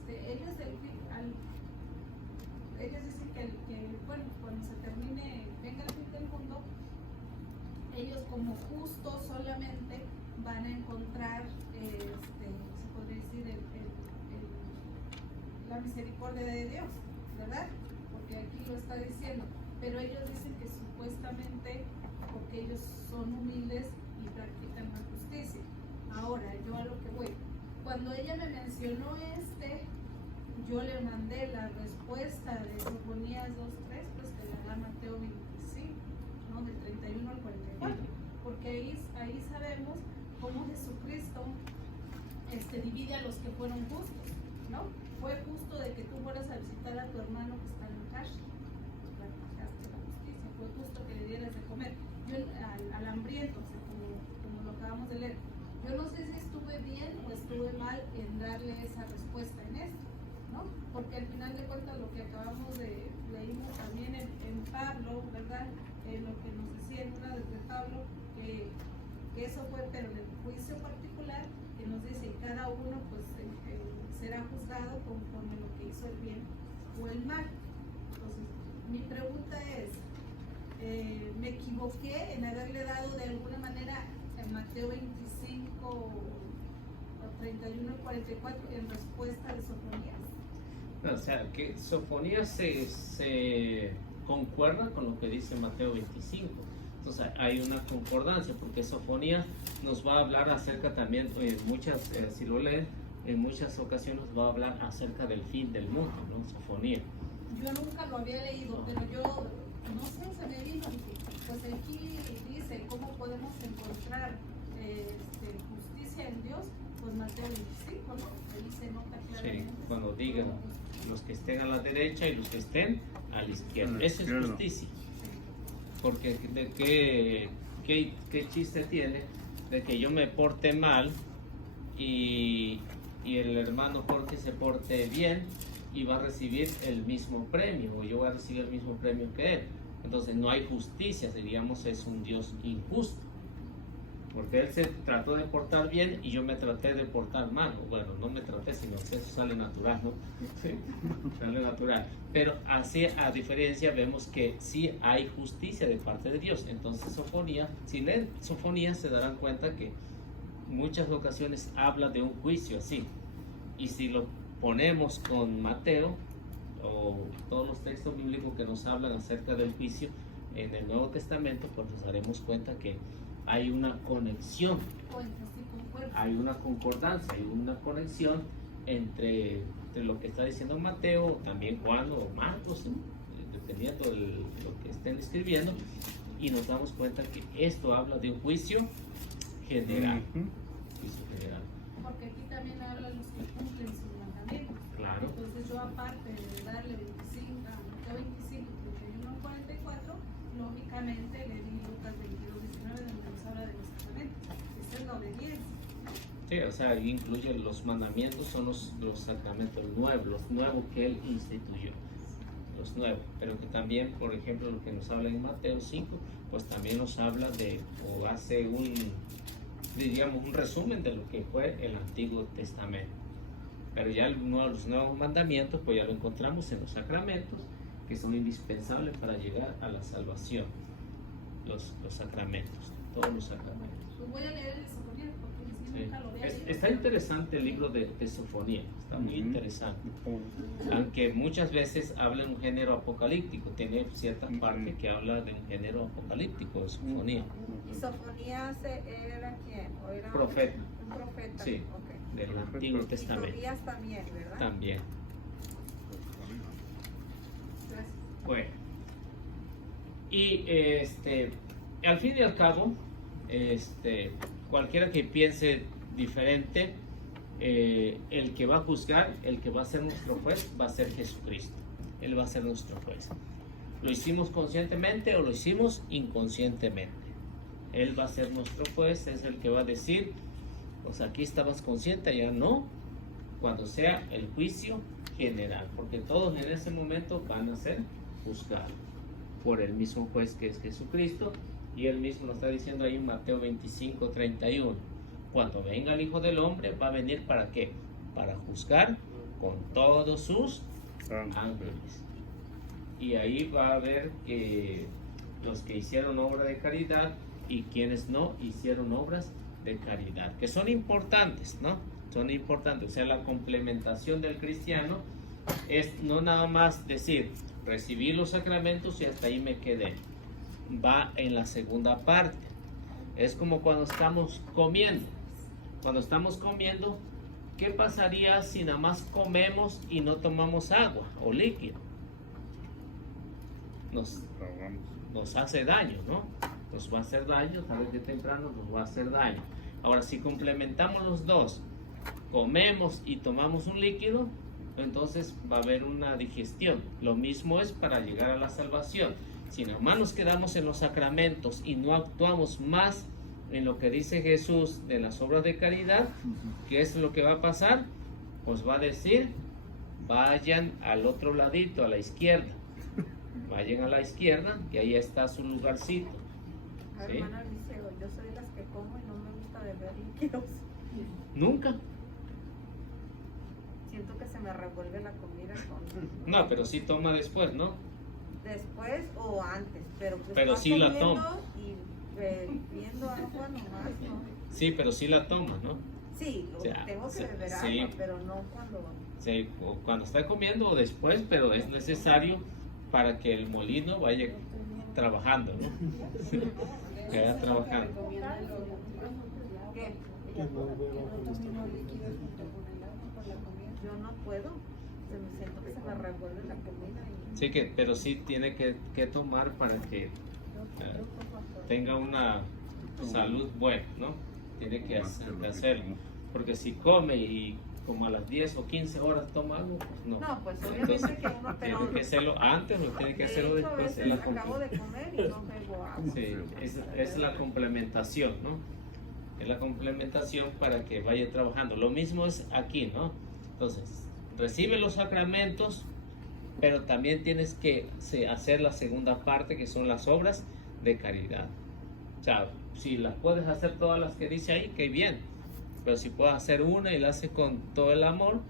dicen que bueno, cuando se termine, venga el fin del mundo, ellos como justos solamente van a encontrar, se podría decir, la misericordia de Dios, ¿verdad? Porque aquí lo está diciendo, pero ellos dicen que supuestamente porque ellos son humildes y practican la justicia. Ahora, yo a lo que voy, cuando ella me mencionó yo le mandé la respuesta de Sofonías 2:3, pues que la da Mateo 25, ¿no? Del 31 al 44, porque ahí sabemos cómo Jesucristo divide a los que fueron justos, ¿no? Fue justo de que tú fueras a visitar a tu hermano que está en la cárcel, practicaste la justicia, fue justo que le dieras de comer. Al hambriento, o sea, como lo acabamos de leer. Yo no sé si estuve bien o estuve mal en darle esa respuesta en esto, ¿no? Porque al final de cuentas lo que acabamos de leímos también en Pablo, ¿verdad? Lo que nos decía en una de Pablo, que eso fue, pero en el juicio particular, que nos dice cada uno pues será juzgado conforme lo que hizo el bien o el mal. Entonces, mi pregunta es, ¿me equivoqué en haberle dado de alguna manera en Mateo 25, 31 y 44 en respuesta de Sofonías? O sea, que Sofonías se concuerda con lo que dice Mateo 25. Entonces hay una concordancia, porque Sofonías nos va a hablar acerca también, si lo leen, en muchas ocasiones va a hablar acerca del fin del mundo, ¿no? Sofonías. Yo nunca lo había leído, pero yo, no sé, se me vino, pues aquí dice cómo podemos encontrar justicia en Dios, pues Mateo 25, ¿no? Ahí se nota claramente. Sí, cuando digan los que estén a la derecha y los que estén a la izquierda. Esa es justicia. Porque ¿qué chiste tiene de que yo me porte mal y el hermano Jorge se porte bien y va a recibir el mismo premio, o yo voy a recibir el mismo premio que él? Entonces no hay justicia, diríamos, es un Dios injusto. Porque él se trató de portar bien y yo me traté de portar mal. Bueno, no me traté, sino que eso sale natural, ¿no? Sí, sale natural. Pero así, a diferencia, vemos que sí hay justicia de parte de Dios. Entonces, Sofonías, si leen Sofonías, se darán cuenta que muchas ocasiones habla de un juicio así. Y si lo ponemos con Mateo, o todos los textos bíblicos que nos hablan acerca del juicio en el Nuevo Testamento, pues nos daremos cuenta que hay una conexión, hay una concordancia, hay una conexión entre lo que está diciendo Mateo, también Juan o Marcos, dependiendo de lo que estén escribiendo, y nos damos cuenta que esto habla de un juicio general. Ujú. Juicio general. Porque aquí también habla los que cumplen sus mandamientos. Claro. Entonces yo aparte de darle 25, a Mateo 25, 31, 44, lógicamente le di Lucas 22, 19, donde nos habla de los sacramentos. Esa es la obediencia. Sí, o sea, incluye los mandamientos, son los sacramentos nuevos, los nuevos que él instituyó, los nuevos, pero que también, por ejemplo, lo que nos habla en Mateo 5, pues también nos habla de, o hace diríamos, un resumen de lo que fue el Antiguo Testamento. Pero ya los nuevos mandamientos, pues ya lo encontramos en los sacramentos, que son indispensables para llegar a la salvación, los sacramentos, todos los sacramentos. Pues voy a leer el Sofonía porque si Sí. nunca lo había leído. Está interesante el libro de Sofonía, está muy Ujú. interesante. Aunque muchas veces habla de un género apocalíptico, tiene cierta parte que habla de un género apocalíptico de Sofonía. ¿Y Sofonías era quién? ¿O era Profeta. un profeta? Sí. Ok. Del Antiguo Y Testamento. Tobías también, ¿verdad? También. Gracias. Bueno. Y al fin y al cabo, cualquiera que piense diferente, el que va a juzgar, el que va a ser nuestro juez, va a ser Jesucristo. Él va a ser nuestro juez. Lo hicimos conscientemente o lo hicimos inconscientemente. Él va a ser nuestro juez, es el que va a decir, pues aquí estabas consciente, ya no, cuando sea el juicio general, porque todos en ese momento van a ser juzgados por el mismo juez que es Jesucristo, y él mismo lo está diciendo ahí en Mateo 25, 31. Cuando venga el Hijo del Hombre, va a venir ¿para qué? Para juzgar con todos sus ángeles. Y ahí va a ver que los que hicieron obra de caridad y quienes no hicieron obras de caridad, que son importantes, ¿no? Son importantes. O sea, la complementación del cristiano es no nada más decir, recibí los sacramentos y hasta ahí me quedé. Va en la segunda parte. Es como cuando estamos comiendo. Cuando estamos comiendo, ¿qué pasaría si nada más comemos y no tomamos agua o líquido? Nos hace daño, ¿no? Nos va a hacer daño, tarde que temprano nos va a hacer daño. Ahora, si complementamos los dos, comemos y tomamos un líquido, entonces va a haber una digestión. Lo mismo es para llegar a la salvación. Si nada más nos quedamos en los sacramentos y no actuamos más en lo que dice Jesús de las obras de caridad, ¿qué es lo que va a pasar? Pues va a decir, vayan al otro ladito, a la izquierda. Vayan a la izquierda, que ahí está su lugarcito. ¿Sí? Hermana Liceo, yo soy de las que como y no me gusta beber líquidos. Nunca. Siento que se me revuelve la comida con... No, pero sí toma después, ¿no? Después o antes, pero pues Pero estás sí la comiendo toma. y bebiendo agua nomás, ¿no? Sí, pero sí la toma, ¿no? Sí, O sea, tengo que sí, beber sí. agua, pero no cuando... Sí, o cuando está comiendo o después, pero es necesario para que el molino vaya trabajando, ¿no? Que vaya trabajando. ¿Qué? Yo no puedo, me siento que se me revuelve la comida. Sí, pero sí tiene que tomar para que tenga una salud buena, ¿no? Tiene que hacerlo. Porque si come y como a las 10 o 15 horas toma algo, pues no. No, pues obviamente Entonces, que uno tiene que hacerlo antes o tiene que hacerlo de hecho, a después. veces acabo de comer y no bebo agua. Sí, es la complementación, ¿no? Es la complementación para que vaya trabajando. Lo mismo es aquí, ¿no? Entonces, recibe los sacramentos, pero también tienes que hacer la segunda parte, que son las obras de caridad. O sea, si las puedes hacer todas las que dice ahí, qué bien. Pero si puedes hacer una y la haces con todo el amor,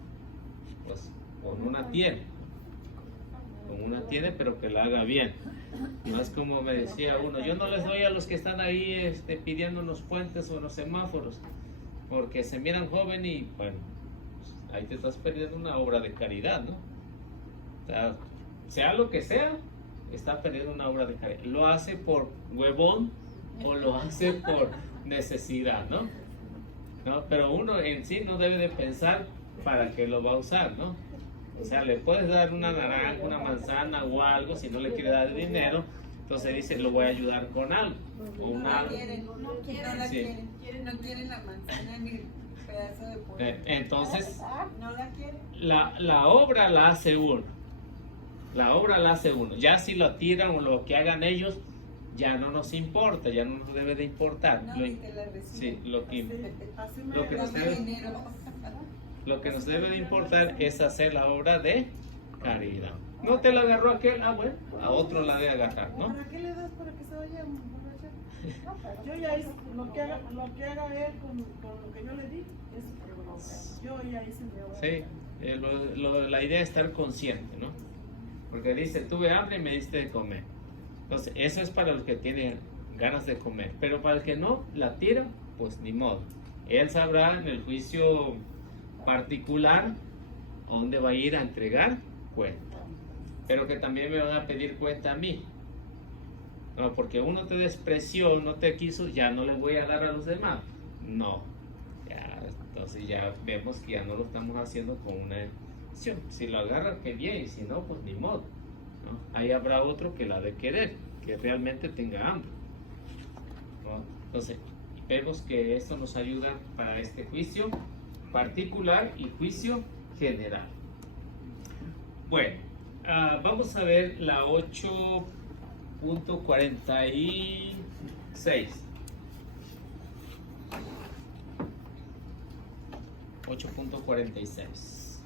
pues con una tiene. Con una tiene, pero que la haga bien. No es como me decía uno, yo no les doy a los que están ahí pidiendo en los puentes o en los semáforos, porque se miran joven y bueno, pues, ahí te estás perdiendo una obra de caridad, ¿no? O sea lo que sea, está perdiendo una obra de caridad. Lo hace por huevón o lo hace por necesidad, ¿no? Pero uno en sí no debe de pensar para qué lo va a usar, ¿no? O sea, le puedes dar una naranja, una manzana o algo si no le quiere dar dinero, Entonces dice, lo voy a ayudar con algo. O No una, la quieren, no la Sí. quieren, no quieren la manzana ni el pedazo de pollo. entonces, No la quieren. la obra la hace uno. La obra la hace uno. Ya si lo tiran o lo que hagan ellos, ya no nos importa, ya no nos debe de importar. No, Lo- y que la reciben. sí, lo que Así me Lo que nos Dame debe- dinero. Lo que nos debe de importar es hacer la obra de caridad. No te la agarró aquel, bueno, a otro la de agarrar, ¿no? ¿Para qué le das para que se vaya a emborrachar? Yo ya hice lo que haga él con lo que yo le di, es su problema. Yo ya hice mi obra. Sí, la idea es estar consciente, ¿no? Porque dice, tuve hambre y me diste de comer. Entonces, eso es para los que tienen ganas de comer. Pero para el que no la tira, pues ni modo. Él sabrá en el juicio particular a dónde va a ir a entregar cuenta. Pero que también me van a pedir cuenta a mí. No, porque uno te despreció, no te quiso, ya no le voy a dar a los demás. No. Ya, entonces ya vemos que ya no lo estamos haciendo con una acción. Si lo agarra, qué bien, y si no, pues ni modo, ¿no? Ahí habrá otro que la ha de querer, que realmente tenga hambre, ¿no? Entonces, vemos que esto nos ayuda para este juicio particular y juicio general. Bueno, vamos a ver la 8.46. 8.46.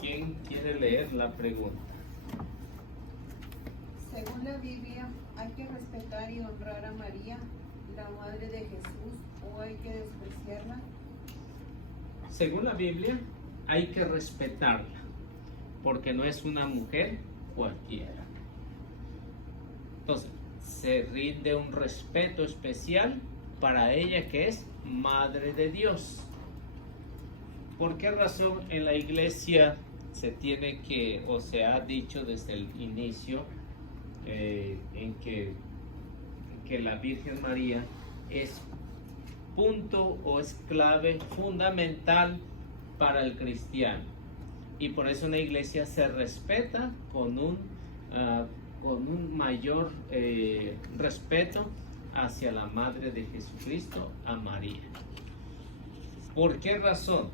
¿Quién quiere leer la pregunta? Según la Biblia, ¿hay que respetar y honrar a María, la madre de Jesús, o hay que despreciarla? Según la Biblia, hay que respetarla, porque no es una mujer cualquiera. Entonces, se rinde un respeto especial para ella, que es Madre de Dios. ¿Por qué razón en la iglesia se tiene que, o se ha dicho desde el inicio, en que la Virgen María es punto o es clave fundamental para el cristiano? Y por eso en la iglesia se respeta con un mayor respeto hacia la Madre de Jesucristo, a María. ¿Por qué razón?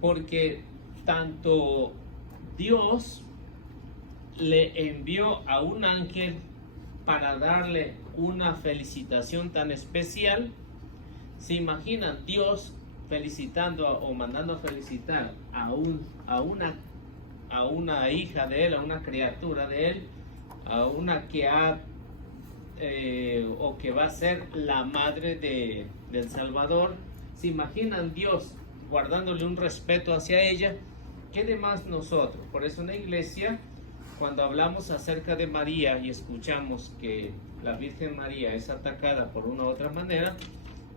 Porque tanto Dios le envió a un ángel para darle una felicitación tan especial. ¿Se imaginan Dios felicitando o mandando a felicitar a una hija de él, a una criatura de él, a una que o que va a ser la madre del Salvador? ¿Se imaginan Dios guardándole un respeto hacia ella? ¿Qué de más nosotros? Por eso en la iglesia, cuando hablamos acerca de María y escuchamos que la Virgen María es atacada por una u otra manera,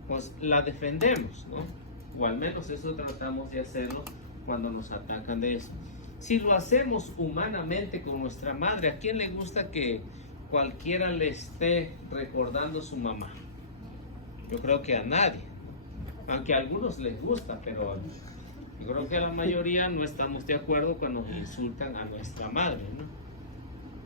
pues la defendemos, ¿no? O al menos eso tratamos de hacerlo cuando nos atacan de eso. Si lo hacemos humanamente con nuestra madre, ¿a quién le gusta que cualquiera le esté recordando su mamá? Yo creo que a nadie. Aunque a algunos les gusta, pero yo creo que a la mayoría no estamos de acuerdo cuando insultan a nuestra madre, ¿no?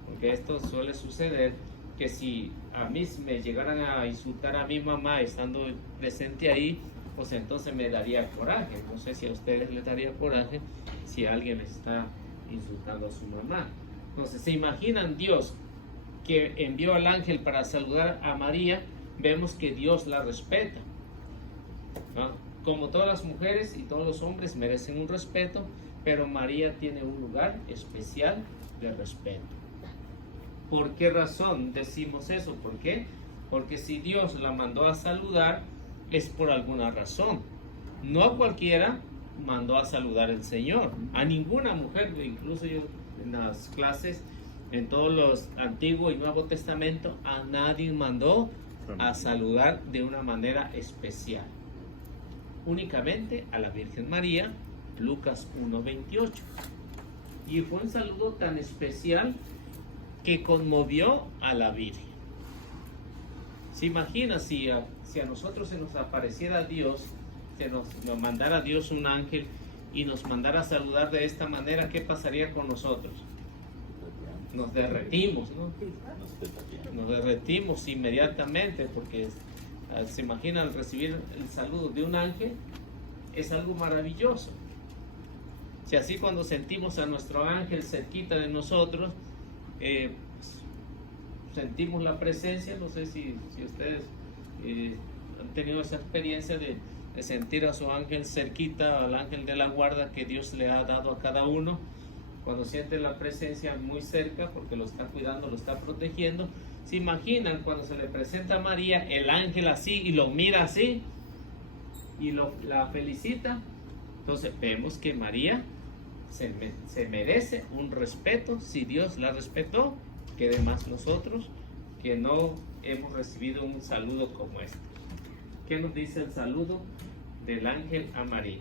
Porque esto suele suceder, que si a mí me llegaran a insultar a mi mamá estando presente ahí, pues entonces me daría coraje. No sé si a ustedes les daría coraje si alguien les está insultando a su mamá. Entonces, ¿se imaginan Dios que envió al ángel para saludar a María? Vemos que Dios la respeta, ¿no? Como todas las mujeres y todos los hombres merecen un respeto, pero María tiene un lugar especial de respeto. ¿Por qué razón decimos eso? ¿Por qué? Porque si Dios la mandó a saludar, es por alguna razón. No a cualquiera mandó a saludar el Señor, a ninguna mujer. Incluso yo en las clases, en todos los Antiguo y Nuevo Testamento, a nadie mandó a saludar de una manera especial. Únicamente a la Virgen María, Lucas 1:28. Y fue un saludo tan especial que conmovió a la Virgen. ¿Se imagina si a nosotros se nos apareciera Dios, se nos mandara Dios un ángel y nos mandara a saludar de esta manera? ¿Qué pasaría con nosotros? nos derretimos, ¿no? Nos derretimos inmediatamente porque se imaginan recibir el saludo de un ángel, es algo maravilloso. Si así cuando sentimos a nuestro ángel cerquita de nosotros, sentimos la presencia, no sé si ustedes han tenido esa experiencia de sentir a su ángel cerquita, al ángel de la guarda que Dios le ha dado a cada uno. Cuando sienten la presencia muy cerca porque lo está cuidando, lo está protegiendo, se imaginan cuando se le presenta a María el ángel así y lo mira así y la felicita. Entonces vemos que María se merece un respeto. Si Dios la respetó, que de más nosotros que no hemos recibido un saludo como este. ¿Qué nos dice el saludo del ángel a María?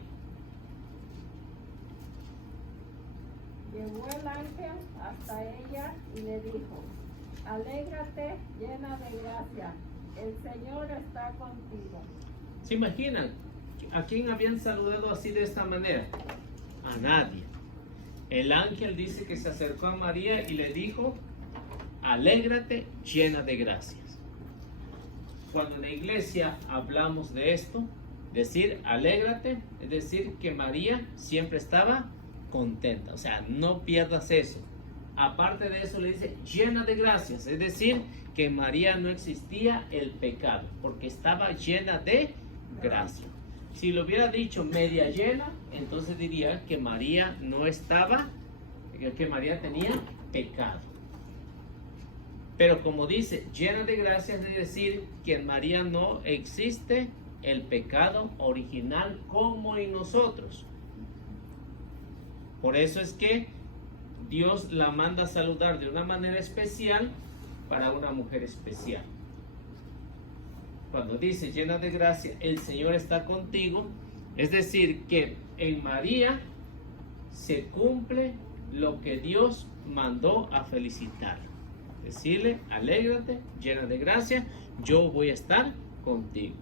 Llegó el ángel hasta ella y le dijo: alégrate, llena de gracia, el Señor está contigo. ¿Se imaginan? ¿A quién habían saludado así de esta manera? A nadie. El ángel dice que se acercó a María y le dijo: alégrate, llena de gracias. Cuando en la iglesia hablamos de esto, decir alégrate, es decir que María siempre estaba contenta, o sea, no pierdas eso. Aparte de eso le dice llena de gracias, es decir que María no existía el pecado, porque estaba llena de gracia. Si lo hubiera dicho media llena, entonces diría que María no estaba, que María tenía pecado. Pero como dice llena de gracias, es decir que en María no existe el pecado original como en nosotros. Por eso es que Dios la manda a saludar de una manera especial para una mujer especial. Cuando dice llena de gracia, el Señor está contigo, es decir que en María se cumple lo que Dios mandó a felicitar. Decirle, alégrate, llena de gracia, yo voy a estar contigo.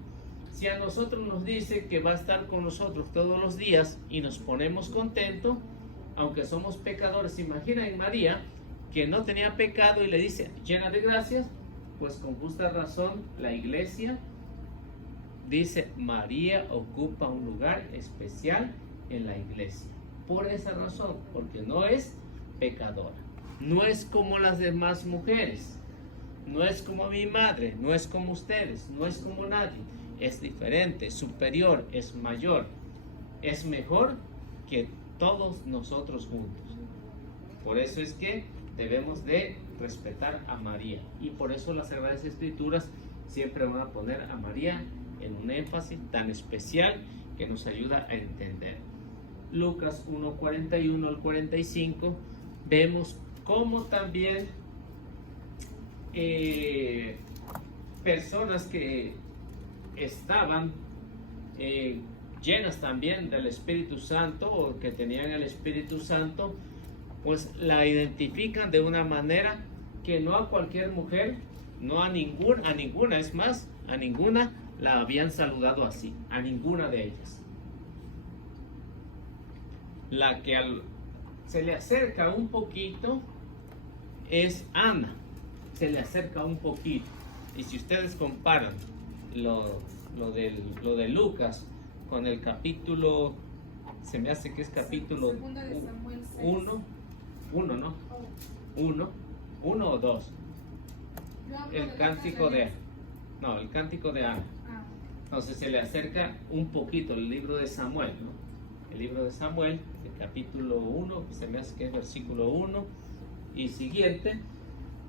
Si a nosotros nos dice que va a estar con nosotros todos los días y nos ponemos contentos, aunque somos pecadores, imagina en María que no tenía pecado y le dice llena de gracias, pues con justa razón la iglesia dice María ocupa un lugar especial en la iglesia. Por esa razón, porque no es pecadora, no es como las demás mujeres, no es como mi madre, no es como ustedes, no es como nadie, es diferente, superior, es mayor, es mejor que todos nosotros juntos. Por eso es que debemos de respetar a María, y por eso las Sagradas Escrituras siempre van a poner a María en un énfasis tan especial que nos ayuda a entender. Lucas 1:41 al 45 vemos cómo también personas que estaban llenas también del Espíritu Santo o que tenían el Espíritu Santo, pues la identifican de una manera que no a cualquier mujer, no a ninguna, es más, a ninguna la habían saludado así, a ninguna de ellas. La que se le acerca un poquito es Ana, se le acerca un poquito. Y si ustedes comparan lo de Lucas con el capítulo, se me hace que es capítulo 1 o 2, el cántico de Ana. Entonces se le acerca un poquito el libro de Samuel, ¿no? El libro de Samuel, el capítulo 1, se me hace que es versículo 1 y siguiente,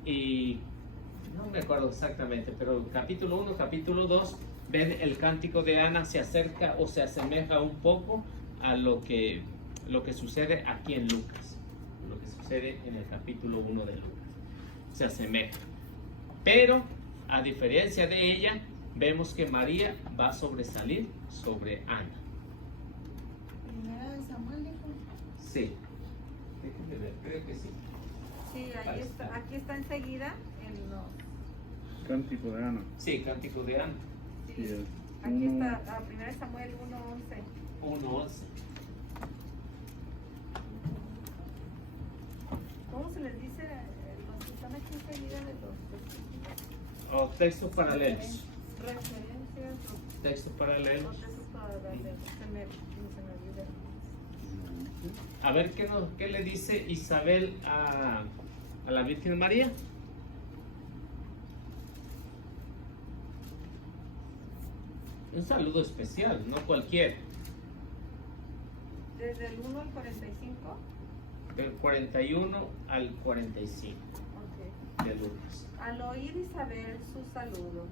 y no me acuerdo exactamente, pero capítulo 1, capítulo 2, ven el cántico de Ana, se acerca o se asemeja un poco a lo que sucede aquí en Lucas, lo que sucede en el capítulo 1 de Lucas, se asemeja. Pero a diferencia de ella, vemos que María va a sobresalir sobre Ana. ¿Primera de Samuel dijo? Sí, déjenme ver, creo que sí. Sí, ahí está, aquí está enseguida en los... Cántico de Ana. Sí, cántico de Ana. Sí, Sí, aquí está, a 1 Samuel 1:11. 1:11. ¿Cómo se les dice enseguida de los O textos paralelos. referencias Textos o paralelos. textos paralelos. Se me olvida. A ver qué le dice Isabel a la Virgen María. Un saludo especial, no cualquier. Desde el 1 al 45. Del 41 al 45 Ok. de Lucas. Al oír Isabel su saludo,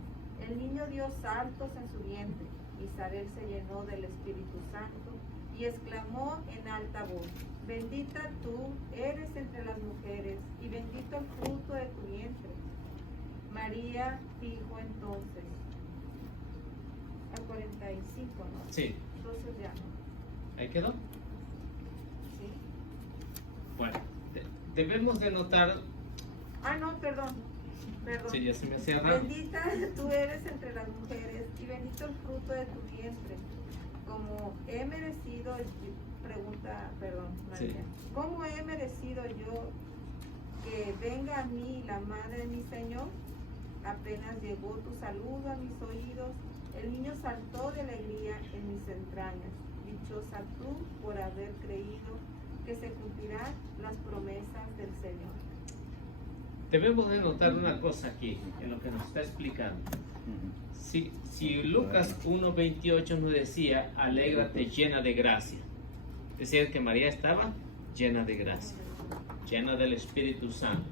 el niño dio saltos en su vientre. Isabel se llenó del Espíritu Santo y exclamó en alta voz: Bendita tú eres entre las mujeres y bendito el fruto de tu vientre. María dijo entonces, al 45, ¿no? Sí, Entonces ya no. ahí quedó. ¿Sí? Bueno, debemos de notar. Ah, no, perdón. Sí, ya se me hacía raro. Bendita tú eres entre las mujeres y bendito el fruto de tu vientre. Como he merecido, pregunta, perdón, María, Sí. ¿cómo he merecido yo que venga a mí la madre de mi Señor? Apenas llegó tu saludo a mis oídos, el niño saltó de alegría en mis entrañas. Dichosa tú por haber creído que se cumplirán las promesas del Señor. Debemos de notar una cosa aquí, en lo que nos está explicando. Si Lucas 1:28 nos decía, alégrate llena de gracia, decía que María estaba llena de gracia, llena del Espíritu Santo.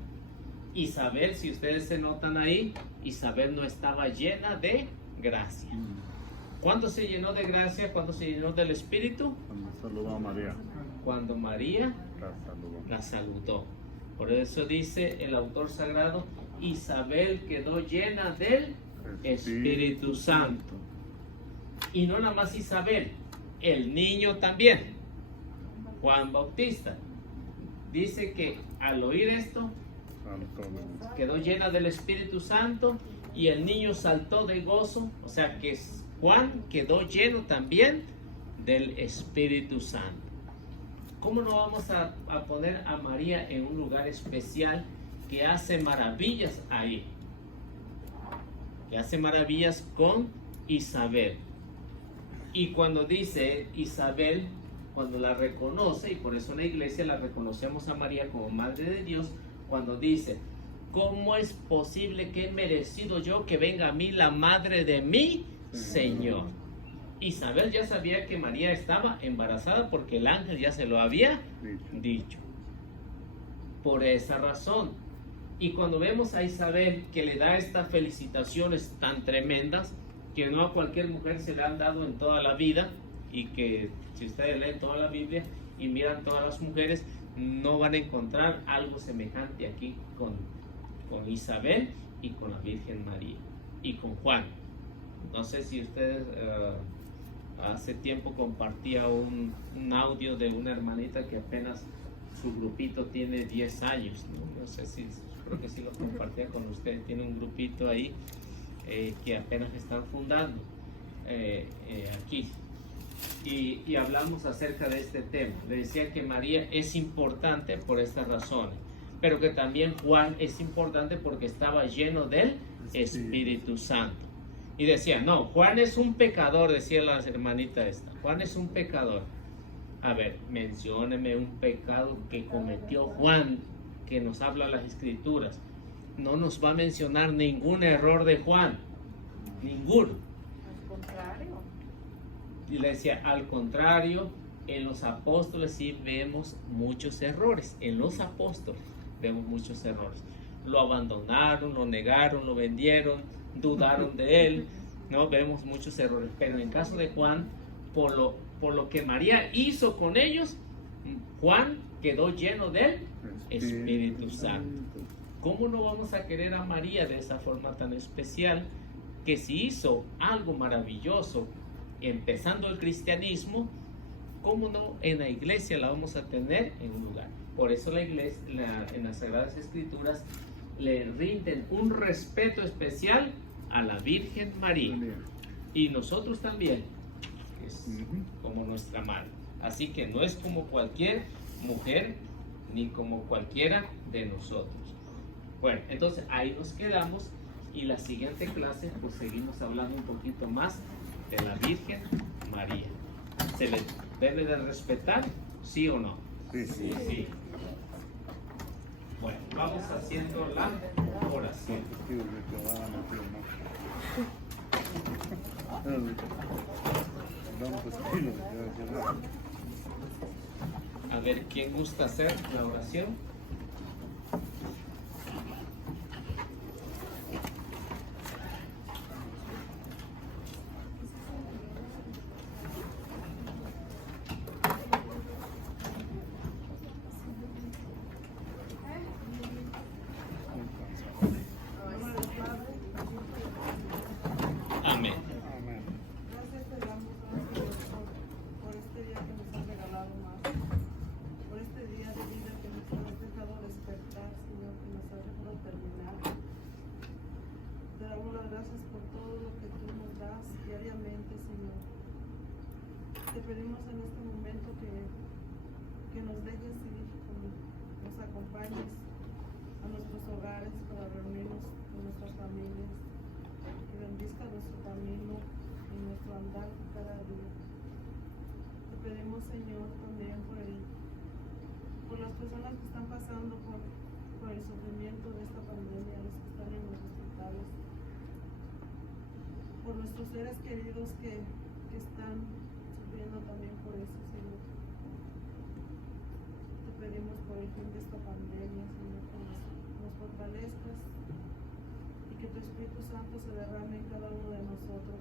Isabel, si ustedes se notan ahí, Isabel no estaba llena de gracia. ¿Cuándo se llenó de gracia? ¿Cuándo se llenó del Espíritu? Cuando saludó a María, Cuando María la saludó. la saludó. Por eso dice el autor sagrado, Isabel quedó llena del Espíritu Santo. Y no nada más Isabel, el niño también, Juan Bautista. Dice que al oír esto, quedó llena del Espíritu Santo y el niño saltó de gozo. O sea que Juan quedó lleno también del Espíritu Santo. ¿Cómo no vamos a poner a María en un lugar especial que hace maravillas ahí? Que hace maravillas con Isabel. Y cuando dice Isabel, cuando la reconoce, y por eso en la iglesia la reconocemos a María como Madre de Dios, cuando dice, ¿cómo es posible que he merecido yo que venga a mí la Madre de mi Señor? Isabel ya sabía que María estaba embarazada porque el ángel ya se lo había dicho. Por esa razón. Y cuando vemos a Isabel que le da estas felicitaciones tan tremendas, que no a cualquier mujer se le han dado en toda la vida, y que si ustedes leen toda la Biblia y miran todas las mujeres, no van a encontrar algo semejante aquí con Isabel y con la Virgen María y con Juan. No sé si ustedes hace tiempo compartía un audio de una hermanita que apenas su grupito tiene 10 años, no sé si, creo que sí lo compartía con ustedes, tiene un grupito ahí que apenas están fundando aquí. Y hablamos acerca de este tema. Le decía que María es importante por estas razones, pero que también Juan es importante porque estaba lleno del Espíritu Santo. Y decía, no, Juan es un pecador, decía la hermanita esta. Juan es un pecador. A ver, mencióneme un pecado que cometió Juan, que nos habla las Escrituras. No nos va a mencionar ningún error de Juan. Ninguno. Al contrario. Y le decía, al contrario, en los apóstoles sí vemos muchos errores. En los apóstoles vemos muchos errores. Lo abandonaron, lo negaron, lo vendieron, dudaron de él. No, vemos muchos errores. Pero en el caso de Juan, por lo que María hizo con ellos, Juan quedó lleno del Espíritu Santo. ¿Cómo no vamos a querer a María de esa forma tan especial? Que si hizo algo maravilloso empezando el cristianismo, ¿cómo no en la iglesia la vamos a tener en un lugar? Por eso la iglesia, en las Sagradas Escrituras, le rinden un respeto especial a la Virgen María. Y nosotros también, que es como nuestra madre. Así que no es como cualquier mujer, ni como cualquiera de nosotros. Bueno, entonces ahí nos quedamos y la siguiente clase pues seguimos hablando un poquito más de la Virgen María. ¿Se le debe de respetar? ¿Sí o no? Sí. Sí. Bueno, vamos haciendo la oración. A ver, ¿quién gusta hacer la oración? Amén. Gracias te damos, Dios, por este día que nos has regalado más, por este día de vida que nos has dejado despertar, Señor, que nos has dejado terminar. Te damos las gracias por todo lo que tú nos das diariamente, Señor. Te pedimos en este momento que nos dejes ir, nos acompañes a nuestros hogares para reunirnos con nuestras familias. Que bendizca nuestro camino y nuestro andar cada día. Te pedimos, Señor, también por las personas que están pasando por el sufrimiento de esta pandemia, los que están en los hospitales, por nuestros seres queridos que están sufriendo también por eso, Señor. Te pedimos por el fin de esta pandemia, Señor, que nos fortalezcas y que tu Espíritu Santo se derrame en cada uno de nosotros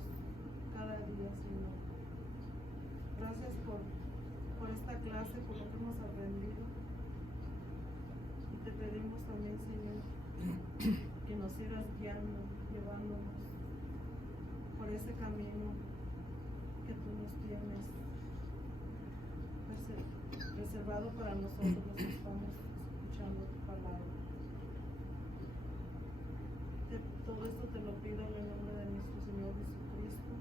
cada día, Señor. Gracias por esta clase, por lo que hemos aprendido. Y te pedimos también, Señor, que nos sigas guiando, llevándonos por ese camino que tú nos tienes reservado para nosotros los que estamos escuchando tu palabra. Todo esto te lo pido en el nombre de nuestro Señor Jesucristo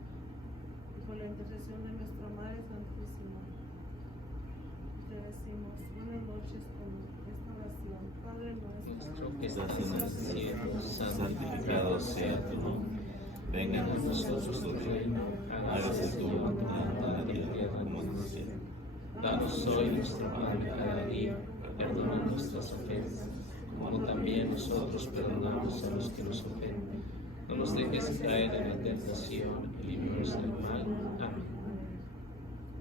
y por la intercesión de nuestra Madre Santísima. Te decimos buenas noches con esta oración. Padre nuestro Que estás en el cielo, santificado sea tu nombre. Venga a nosotros tu reino, hágase tu voluntad en la tierra como en el cielo. Danos hoy nuestro pan de cada día, perdona nuestras ofensas, como también nosotros perdonamos a los que nos ofenden. No nos dejes caer en la tentación y líbranos del mal. Amén.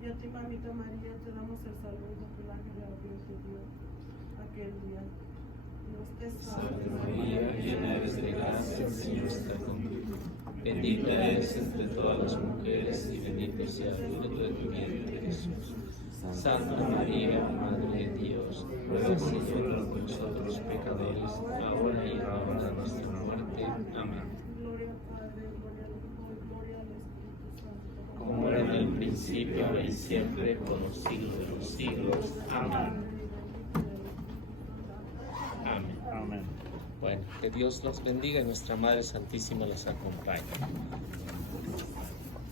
y a ti, mamita María, te damos el saludo que el ángel de Dios te dio aquel día. Dios te Salve salve María, llena eres de gracia, el Señor está contigo. Bendita eres entre todas las mujeres y bendito sea el fruto de tu vientre, Jesús. Santa María, Madre de Dios, ruega, Señor, por nosotros pecadores, ahora y en la hora de nuestra muerte. Amén. Gloria al Padre, gloria al Hijo y gloria al Espíritu Santo. Como era en el principio, ahora y siempre, por los siglos de los siglos. Amén. Amén. Amén. Bueno, que Dios los bendiga y nuestra Madre Santísima los acompañe.